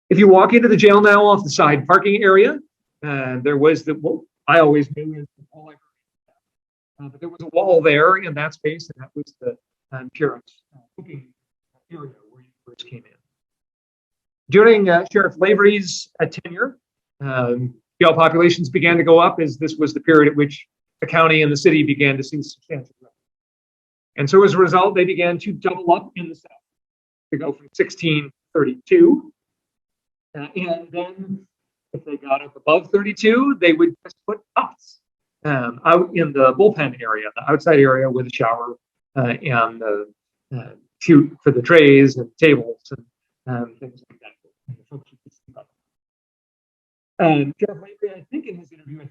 If you walk into the jail now off the side parking area, there was what I always knew as the wall library. But there was a wall there in that space, and that was the sheriff's cooking area where you first came in. During Sheriff Lavery's tenure, jail populations began to go up, as this was the period at which the county and the city began to see substantial growth. And so as a result, they began to double up in the South to go from 16 to 32. And then if they got up above 32, they would just put cots out in the bullpen area, the outside area with a shower and the chute for the trays and tables and things like that. Sheriff Lavery, I think in his interview,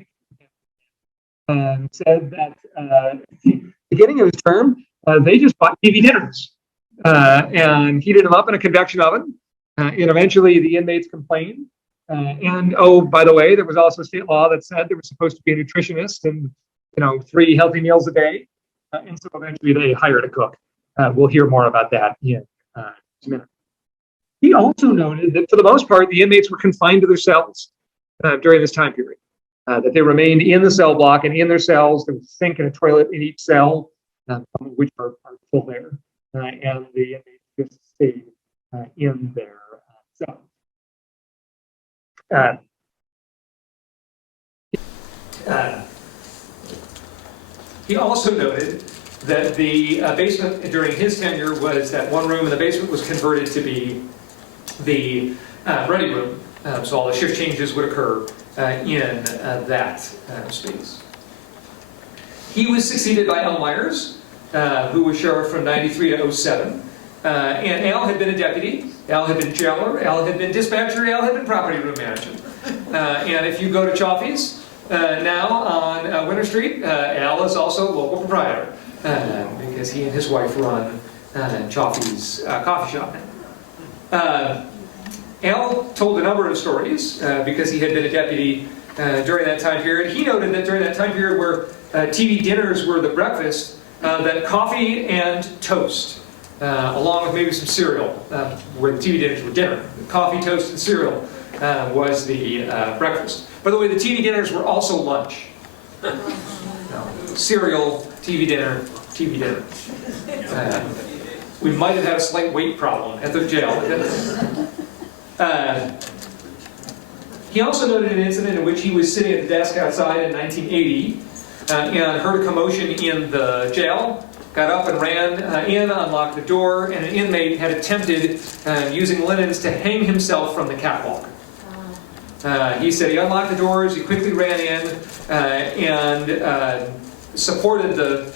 said that at the beginning of his term, they just bought TV dinners and heated them up in a convection oven. And eventually the inmates complained. And oh, by the way, there was also state law that said there was supposed to be a nutritionist and 3 healthy meals a day. And so eventually they hired a cook. We'll hear more about that in a minute. He also noted that for the most part, the inmates were confined to their cells during this time period, that they remained in the cell block and in their cells. There was a sink and a toilet in each cell. some of which are full there, and the inmates just stayed in their cells. He also noted that the basement during his tenure was that one room in the basement was converted to be the ready room. So all the shift changes would occur in that space. He was succeeded by Al Myers, who was sheriff from 93 to 07. And Al had been a deputy, Al had been jailer, Al had been dispatcher, Al had been property room manager. And if you go to Chaffee's now on Winter Street, Al is also local proprietor because he and his wife run Chaffee's coffee shop now. Al told a number of stories because he had been a deputy during that time period. He noted that during that time period where TV dinners were the breakfast, that coffee and toast, along with maybe some cereal, where the TV dinners were dinner. Coffee, toast, and cereal was the breakfast. By the way, the TV dinners were also lunch. Cereal, TV dinner, TV dinner. We might have had a slight weight problem at the jail. He also noted an incident in which he was sitting at the desk outside in 1980 and heard a commotion in the jail, got up and ran in, unlocked the door, and an inmate had attempted, using linens, to hang himself from the catwalk. He said he unlocked the doors, he quickly ran in, and supported the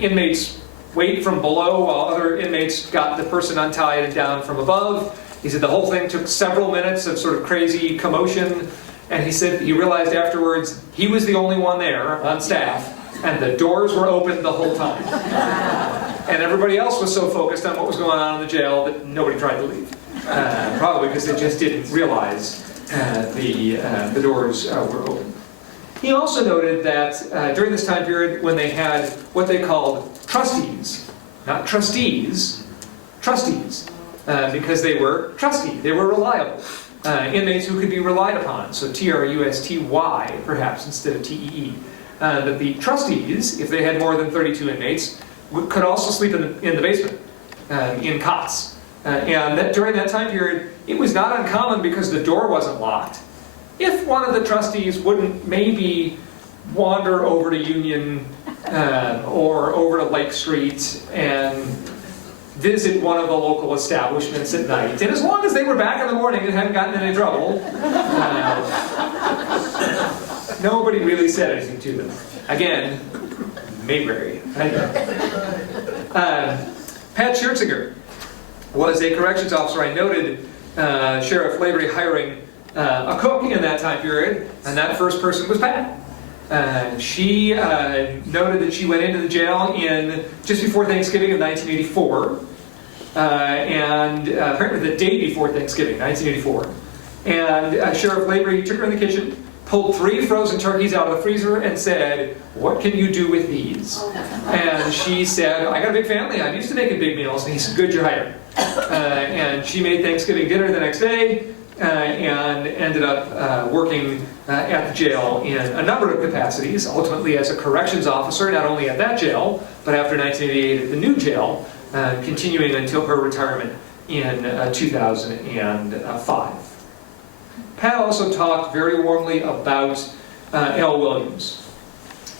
inmate's weight from below while other inmates got the person untied and down from above. He said the whole thing took several minutes of sort of crazy commotion, and he said he realized afterwards he was the only one there on staff, and the doors were open the whole time. And everybody else was so focused on what was going on in the jail that nobody tried to leave. Probably because they just didn't realize the doors were open. He also noted that during this time period when they had what they called trustees, not trustees, trustees, because they were trusty, they were reliable. Inmates who could be relied upon, so T-R-U-S-T-Y perhaps instead of T-E-E. That the trustees, if they had more than 32 inmates, could also sleep in the basement, in cots. And that during that time period, it was not uncommon because the door wasn't locked. If one of the trustees wouldn't maybe wander over to Union or over to Lake Street and visit one of the local establishments at night, and as long as they were back in the morning and hadn't gotten in any trouble, nobody really said anything to them. Again, Mayberry. Pat Scherzinger was a corrections officer. I noted Sheriff Lavery hiring a cook in that time period, and that first person was Pat. She noted that she went into the jail just before Thanksgiving of 1984, and apparently the day before Thanksgiving, 1984. And Sheriff Lavery took her in the kitchen, pulled 3 frozen turkeys out of the freezer, and said, "What can you do with these?" And she said, "I got a big family. I'm used to making big meals." And he said, "Good, you're hired." And she made Thanksgiving dinner the next day, and ended up working at the jail in a number of capacities, ultimately as a corrections officer, not only at that jail, but after 1988 at the new jail, continuing until her retirement in 2005. Pat also talked very warmly about L. Williams.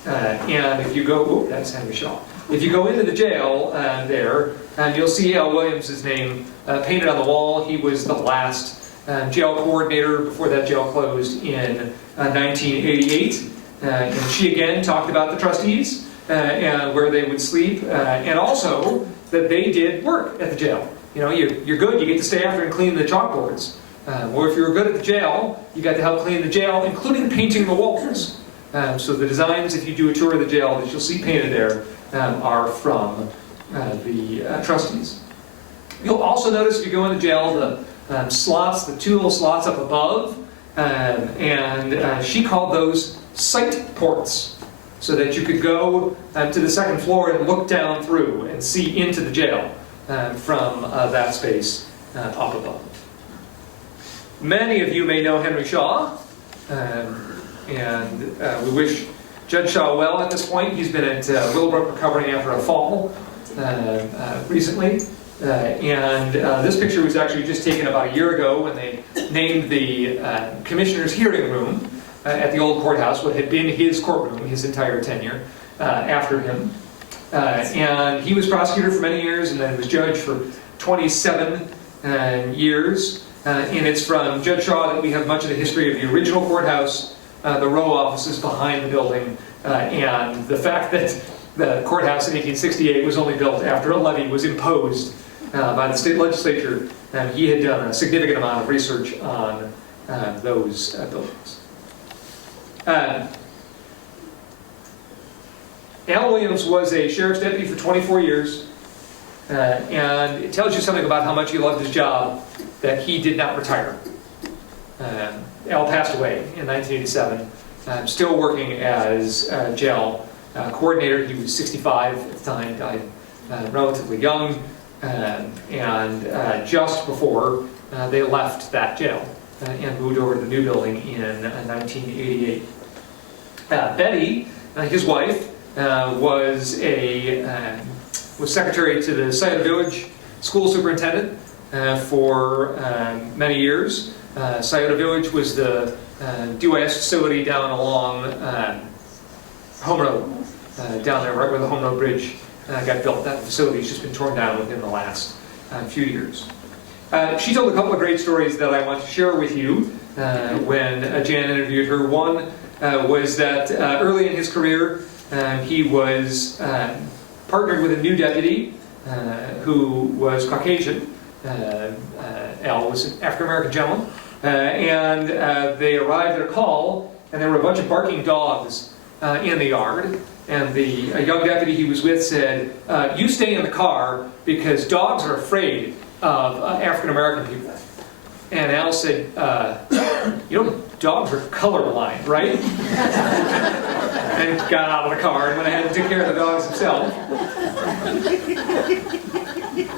And if you go, that's Henry Shaw. If you go into the jail there, you'll see L. Williams' name painted on the wall. He was the last jail coordinator before that jail closed in 1988. And she again talked about the trustees and where they would sleep, and also that they did work at the jail. You know, you're good, you get to stay after and clean the chalkboards. Or if you were good at the jail, you got to help clean the jail, including painting the walls. So the designs, if you do a tour of the jail, that you'll see painted there are from the trustees. You'll also notice if you go in the jail, the slots, the 2 little slots up above, and she called those sight ports, so that you could go to the 2nd floor and look down through and see into the jail from that space up above. Many of you may know Henry Shaw, and we wish Judge Shaw well at this point. He's been at Willowbrook recovering after a fall recently. This picture was actually just taken about a year ago when they named the commissioner's hearing room at the old courthouse, what had been his courtroom his entire tenure, after him. And he was prosecutor for many years and then was judge for 27 years. And it's from Judge Shaw that we have much of the history of the original courthouse, the row offices behind the building, and the fact that the courthouse in 1868 was only built after a levy was imposed by the state legislature. And he had done a significant amount of research on those buildings. Al Williams was a sheriff's deputy for 24 years, and it tells you something about how much he loved his job that he did not retire. Al passed away in 1987, still working as jail coordinator. He was 65 at the time, died relatively young, and just before they left that jail and moved over to the new building in 1988. Betty, his wife, was secretary to the Scioto Village school superintendent for many years. Scioto Village was the DYS facility down along Home Road, down there right where the Home Road Bridge got built. That facility has just been torn down within the last few years. She told a couple of great stories that I want to share with you when Jan interviewed her. One was that early in his career, he was partnered with a new deputy who was Caucasian. Al was an African-American gentleman. And they arrived at a call, and there were a bunch of barking dogs in the yard. And a young deputy he was with said, "You stay in the car because dogs are afraid of African-American people." And Al said, dogs are colorblind, right? And got out of the car and went ahead and took care of the dogs himself.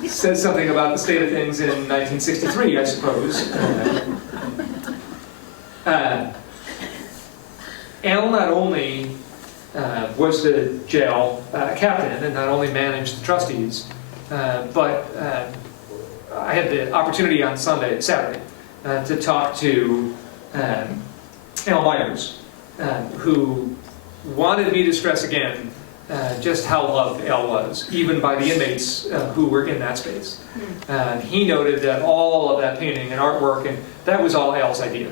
Says something about the state of things in 1963, I suppose. Al not only was the jail captain and not only managed the trustees, but I had the opportunity on Saturday, to talk to Al Myers, who wanted me to stress again just how loved Al was, even by the inmates who were in that space. He noted that all of that painting and artwork, and that was all Al's idea.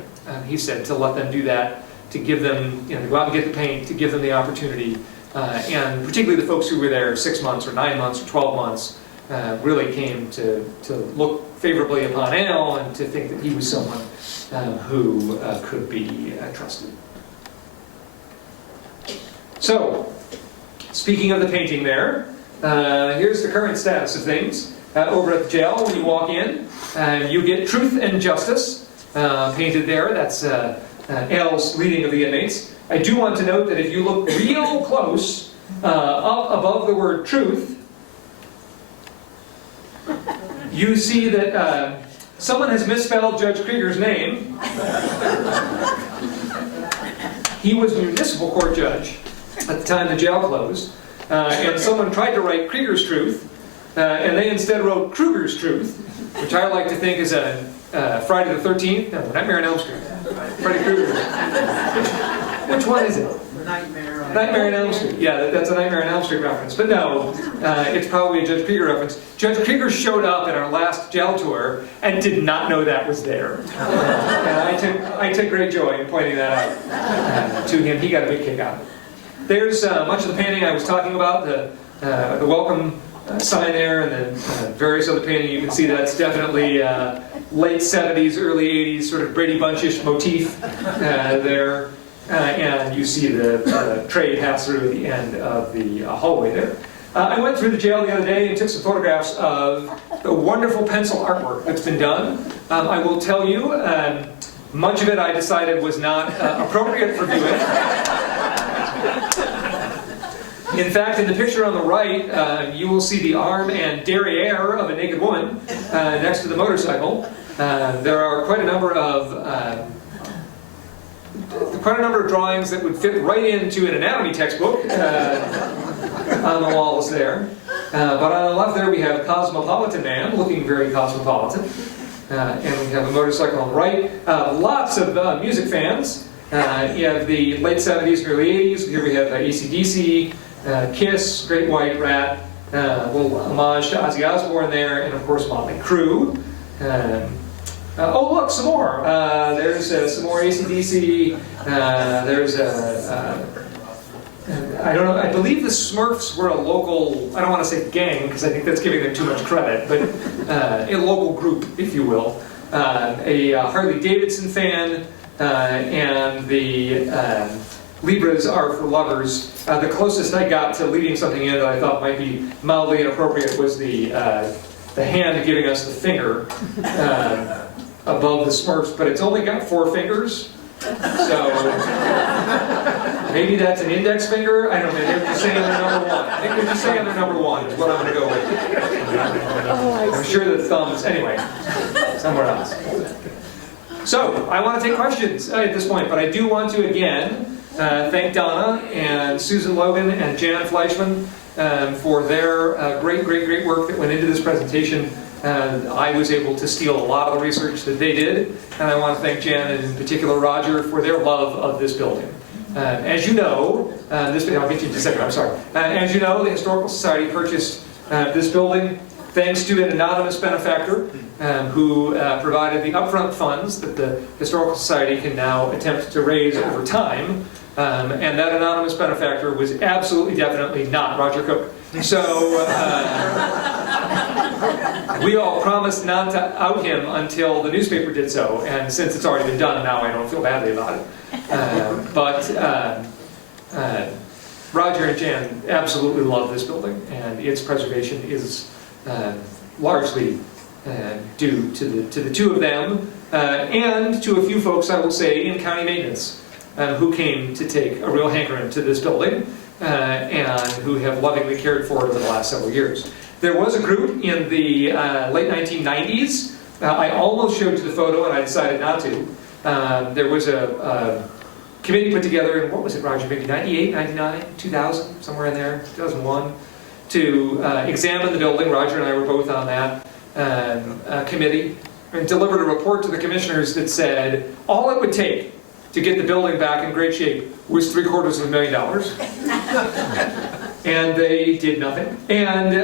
He said to let them do that, to give them, to go out and get the paint, to give them the opportunity, and particularly the folks who were there 6 months or 9 months or 12 months, really came to look favorably upon Al and to think that he was someone who could be trusted. So, speaking of the painting there, here's the current status of things. Over at the jail, when you walk in, you get Truth and Justice painted there. That's Al's leading of the inmates. I do want to note that if you look real close up above the word truth, you see that someone has misspelled Judge Krieger's name. He was a municipal court judge at the time the jail closed, and someone tried to write Krieger's Truth, and they instead wrote Kruger's Truth, which I like to think is a Friday the 13th, no, Nightmare on Elm Street. Freddy Krueger. Which one is it? Nightmare on Elm Street. Yeah, that's a Nightmare on Elm Street reference. But no, it's probably a Judge Krieger reference. Judge Krieger showed up at our last jail tour and did not know that was there. And I took great joy in pointing that out to him. He got a big kick out of it. There's much of the painting I was talking about, the welcome sign there, and then various other painting. You can see that's definitely late 70s, early 80s, sort of Brady Bunch-ish motif there. And you see the tray pass through the end of the hallway there. I went through the jail the other day and took some photographs of the wonderful pencil artwork that's been done. I will tell you, much of it I decided was not appropriate for viewing. In fact, in the picture on the right, you will see the arm and derriere of a naked woman next to the motorcycle. There are quite a number of quite a number of drawings that would fit right into an anatomy textbook on the walls there. But on the left there we have Cosmopolitan Man, looking very cosmopolitan. And we have a motorcycle on the right. Lots of music fans. You have the late 70s, early 80s. Here we have AC/DC, Kiss, Great White Rat, a little homage to Ozzy Osbourne there, and of course Motley Crue. Oh look, some more. There's some more AC/DC. There's I don't know, I believe the Smurfs were a local, I don't want to say gang, because I think that's giving them too much credit, but a local group, if you will. A Harley Davidson fan, and the Libras are for lovers. The closest I got to leading something in that I thought might be mildly inappropriate was the hand giving us the finger above the Smurfs, but it's only got 4 fingers. So maybe that's an index finger. I don't know. They're just saying they're number 1. I think they're just saying they're number 1 is what I'm going to go with. I'm sure that thumbs. Anyway, somewhere else. So I want to take questions at this point, but I do want to again thank Donna and Susan Logan and Jan Fleischman for their great work that went into this presentation. I was able to steal a lot of the research that they did, and I want to thank Jan and in particular Roger for their love of this building. As you know, I'll get you in just a second, I'm sorry. As you know, the Historical Society purchased this building thanks to an anonymous benefactor who provided the upfront funds that the Historical Society can now attempt to raise over time. And that anonymous benefactor was absolutely definitely not Roger Cook. So we all promised not to out him until the newspaper did so, and since it's already been done, now I don't feel badly about it. But Roger and Jan absolutely love this building, and its preservation is largely due to the two of them, and to a few folks, I will say, in county maintenance, who came to take a real hankering to this building, and who have lovingly cared for it over the last several years. There was a group in the late 1990s. I almost showed you the photo, and I decided not to. There was a committee put together in, what was it, Roger, maybe 98, 99, 2000, somewhere in there, 2001, to examine the building. Roger and I were both on that committee, and delivered a report to the commissioners that said all it would take to get the building back in great shape was $750,000. And they did nothing. And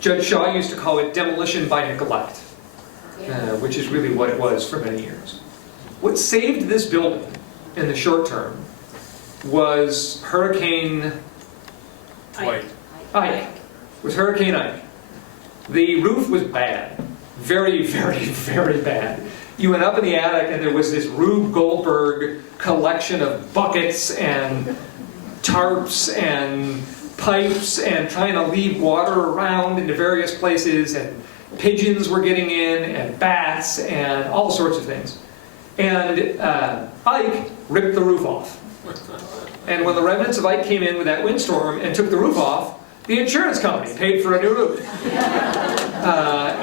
Judge Shaw used to call it demolition by neglect, which is really what it was for many years. What saved this building in the short term was Hurricane Ike. Was Hurricane Ike. The roof was bad. Very, very, very bad. You went up in the attic and there was this Rube Goldberg collection of buckets and tarps and pipes and trying to leave water around into various places, and pigeons were getting in and bats and all sorts of things. And Ike ripped the roof off. And when the remnants of Ike came in with that windstorm and took the roof off, the insurance company paid for a new roof.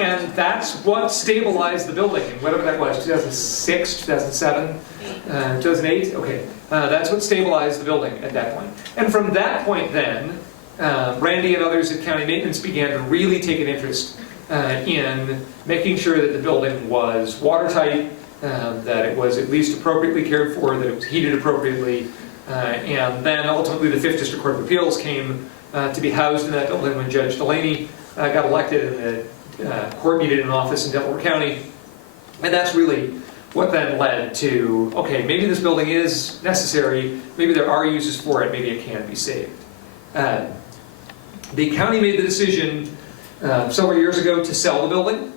And that's what stabilized the building, whatever that was, 2006, 2007, 2008? Okay. That's what stabilized the building at that point. And from that point then, Randy and others at County Maintenance began to really take an interest in making sure that the building was watertight, that it was at least appropriately cared for, that it was heated appropriately, and then ultimately the 5th District Court of Appeals came to be housed in that building when Judge Delaney got elected and the court needed an office in Delaware County. And that's really what then led to, okay, maybe this building is necessary, maybe there are uses for it, maybe it can be saved. The county made the decision several years ago to sell the building.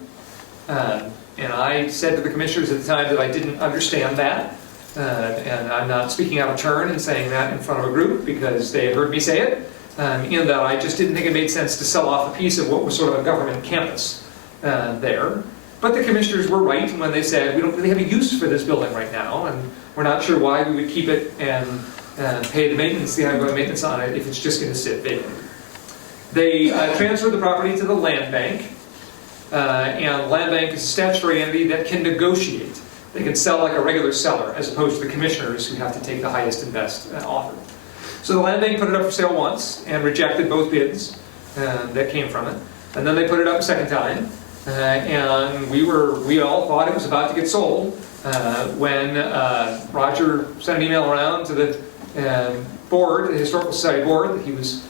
And I said to the commissioners at the time that I didn't understand that. And I'm not speaking out of turn and saying that in front of a group because they had heard me say it. In that I just didn't think it made sense to sell off a piece of what was sort of a government campus there. But the commissioners were right when they said we don't really have a use for this building right now, and we're not sure why we would keep it and pay the maintenance, the ongoing maintenance on it, if it's just going to sit vacant. They transferred the property to the land bank, and the land bank is a statutory entity that can negotiate They can sell like a regular seller, as opposed to the commissioners who have to take the highest and best offer. So the land bank put it up for sale once and rejected both bids that came from it. And then they put it up a second time, and we all thought it was about to get sold when Roger sent an email around to the board, the Historical Society board, that he's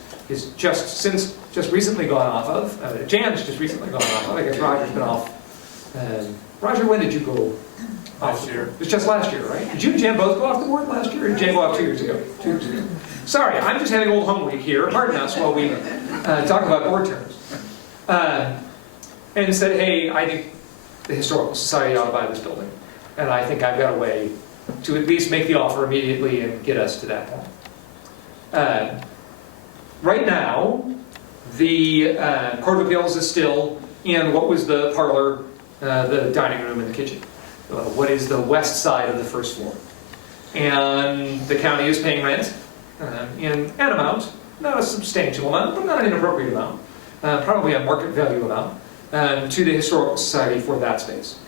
just recently gone off of. Jan's just recently gone off of. I guess Roger's been off. Roger, when did you go? Last year. It was just last year, right? Did you and Jan both go off the board last year, or did Jan go off 2 years ago? 2 years ago. Sorry, I'm just having old home week here. Pardon us while we talk about board terms. And said, hey, I think the Historical Society ought to buy this building. And I think I've got a way to at least make the offer immediately and get us to that point. Right now, the Court of Appeals is still in what was the parlor, the dining room, and the kitchen. What is the west side of the first floor. And the county is paying rent in an amount, not a substantial amount, but not an inappropriate amount, probably a market value amount, to the Historical Society for that space.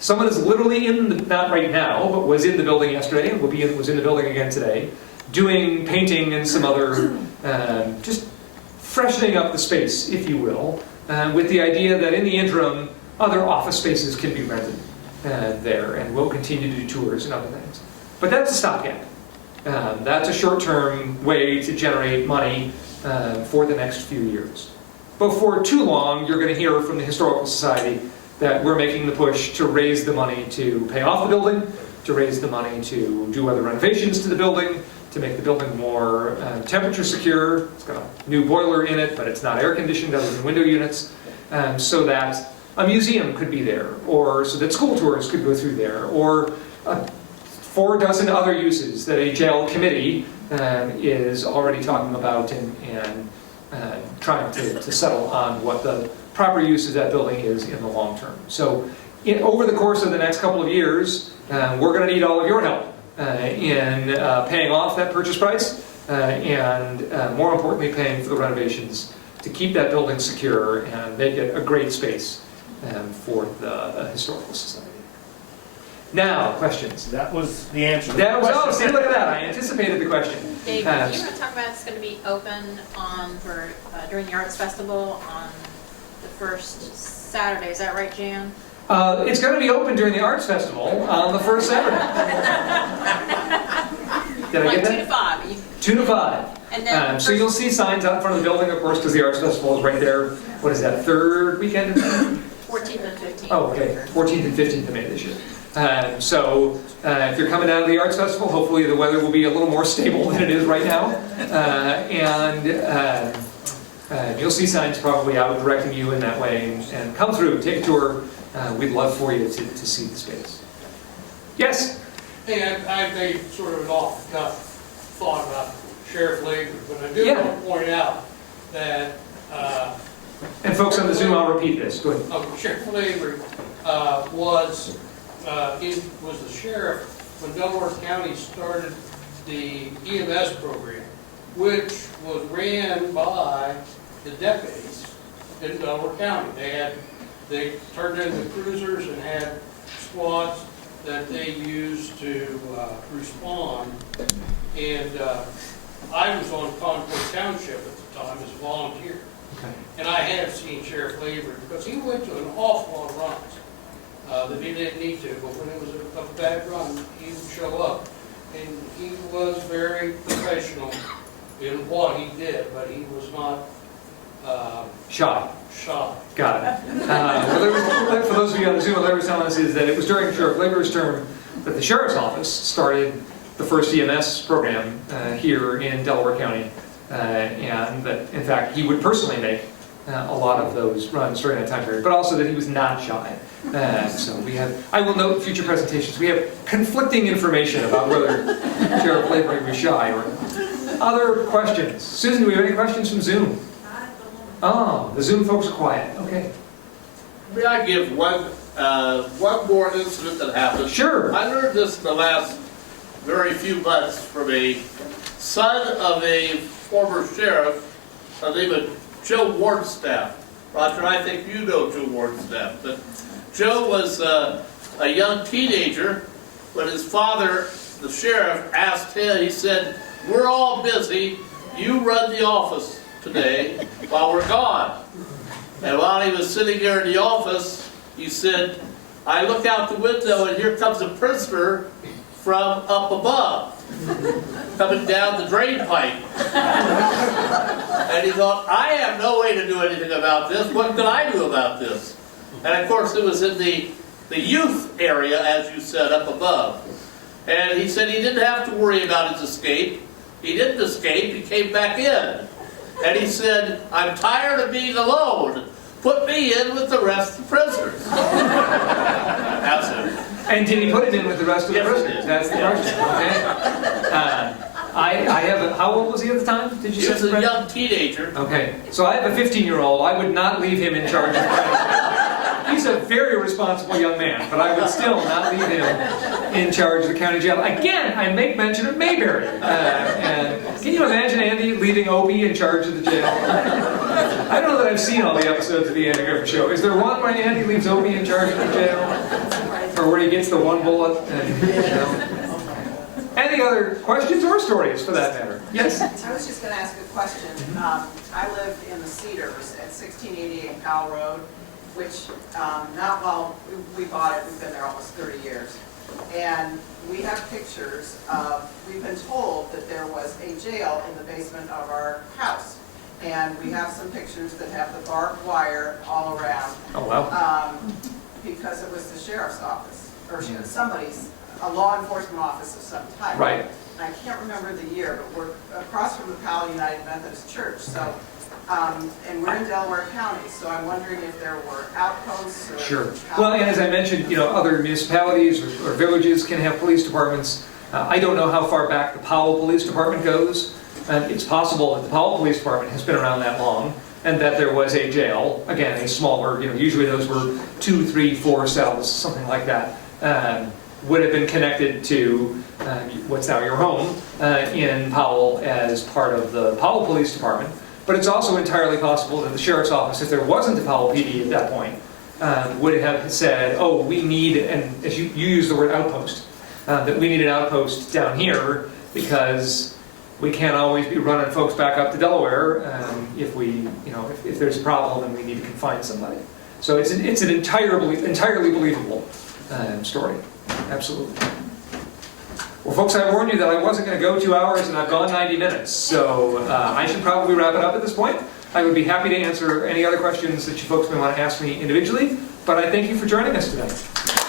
Someone is literally not right now, but was in the building yesterday, and was in the building again today, doing painting and some other, just freshening up the space, if you will, with the idea that in the interim, other office spaces can be rented there, and we'll continue to do tours and other things. But that's a stopgap. That's a short-term way to generate money for the next few years. Before too long, you're going to hear from the Historical Society that we're making the push to raise the money to pay off the building, to raise the money to do other renovations to the building, to make the building more temperature secure. It's got a new boiler in it, but it's not air conditioned other than window units, so that a museum could be there, or so that school tours could go through there, or 4 dozen other uses that a jail committee is already talking about and trying to settle on what the proper use of that building is in the long term. So over the course of the next couple of years, we're going to need all of your help in paying off that purchase price and more importantly paying for the renovations to keep that building secure and make it a great space for the Historical Society. Now, questions? That was the answer. That was, oh, see, look at that. I anticipated the question. Dave, you want to talk about it's going to be open during the Arts Festival on the first Saturday. Is that right, Jan? It's going to be open during the Arts Festival on the first Saturday. Did I Like get 2 to that? 5. 2 to 5. And then So you'll see signs out in front of the building, of course, because the Arts Festival is right there. What is that, third weekend of May? 14th and 15th. Oh, okay, 14th and 15th of May this year. So if you're coming down to the Arts Festival, hopefully the weather will be a little more stable than it is right now. You'll see signs probably out directing you in that way. And come through, take a tour. We'd love for you to see the space. Yes? Hey, I made sort of an off-the-cuff thought about Sheriff Lager, but I do want to point out that And folks on the Zoom, I'll repeat this. Go ahead. Sheriff Lager was the sheriff when Delaware County started the EMS program, which was ran by the deputies in Delaware County. They turned in the cruisers and had squads that they used to respond. And I was on Concord Township at the time as a volunteer. Okay. And I have seen Sheriff Laver because he went to an awful lot of runs that he didn't need to, but when it was a bad run, he would show up. And he was very professional in what he did, but he was not Shy. shy. Got it. For those of you on the Zoom, what Larry was telling us is that it was during Sheriff Labor's term that the Sheriff's Office started the first EMS program here in Delaware County. And that, in fact, he would personally make a lot of those runs during that time period, but also that he was not shy. So we have, I will note in future presentations, we have conflicting information about whether Sheriff Lavery was shy or not. Other questions? Susan, do we have any questions from Zoom? Oh, the Zoom folks are quiet. Okay. May I give one more incident that happened? Sure. I learned this in the last very few months from a son of a former sheriff, named Joe Wardstaff. Roger, I think you know Joe Wardstaff. But Joe was a young teenager, when his father, the sheriff, asked him, he said, "We're all busy, you run the office today while we're gone." And while he was sitting there in the office, he said, "I look out the window and here comes a prisoner from up above, coming down the drain pipe." And he thought, "I have no way to do anything about this. What can I do about this?" And of course it was in the youth area, as you said, up above. And he said he didn't have to worry about his escape. He didn't escape, he came back in. And he said, "I'm tired of being alone. Put me in with the rest of the prisoners." That's it. And did he put it in with the rest of the Yes, he prisoners? did. That's the question, okay? I have a, how old was he at the time? Did you He say? was a Brett? young teenager. Okay, so I have a 15-year-old. I would not leave him in charge of the county. He's a very responsible young man, but I would still not leave him in charge of the county jail. Again, I make mention of Mayberry. And can you imagine Andy leaving Opie in charge of the jail? I don't know that I've seen all the episodes of the Andy Griffith Show. Is there one where Andy leaves Opie in charge of the jail? Or where he gets the one bullet? And, you know. Any other questions or stories for that matter? Yes? I was just gonna ask a question. I lived in the Cedars at 1688 Powell Road, which, not while we bought it, we've been there almost 30 years. And we have pictures of, we've been told that there was a jail in the basement of our house. And we have some pictures that have the barbed wire all around. Oh, wow. Because it was the sheriff's office, or Yeah. somebody's, a law enforcement office of some type. Right. I can't remember the year, but we're across from the Powell United Methodist Church, so, and we're in Delaware County, so I'm wondering if there were outposts or... Sure. Well, and as I mentioned, you know, other municipalities or villages can have police departments. I don't know how far back the Powell Police Department goes. It's possible that the Powell Police Department has been around that long, and that there was a jail, again, a smaller, you know, usually those were 2, 3, 4 cells, something like that, would have been connected to what's now your home in Powell as part of the Powell Police Department. But it's also entirely possible that the Sheriff's Office, if there wasn't a Powell PD at that point, would have said, "Oh, we need," and as you use the word outpost, that we need an outpost down here because we can't always be running folks back up to Delaware if we, you know, if there's a problem and we need to confine somebody. So it's an entirely believable story. Absolutely. Well, folks, I warned you that I wasn't going to go 2 hours, and I've gone 90 minutes. So I should probably wrap it up at this point. I would be happy to answer any other questions that you folks may want to ask me individually, but I thank you for joining us today.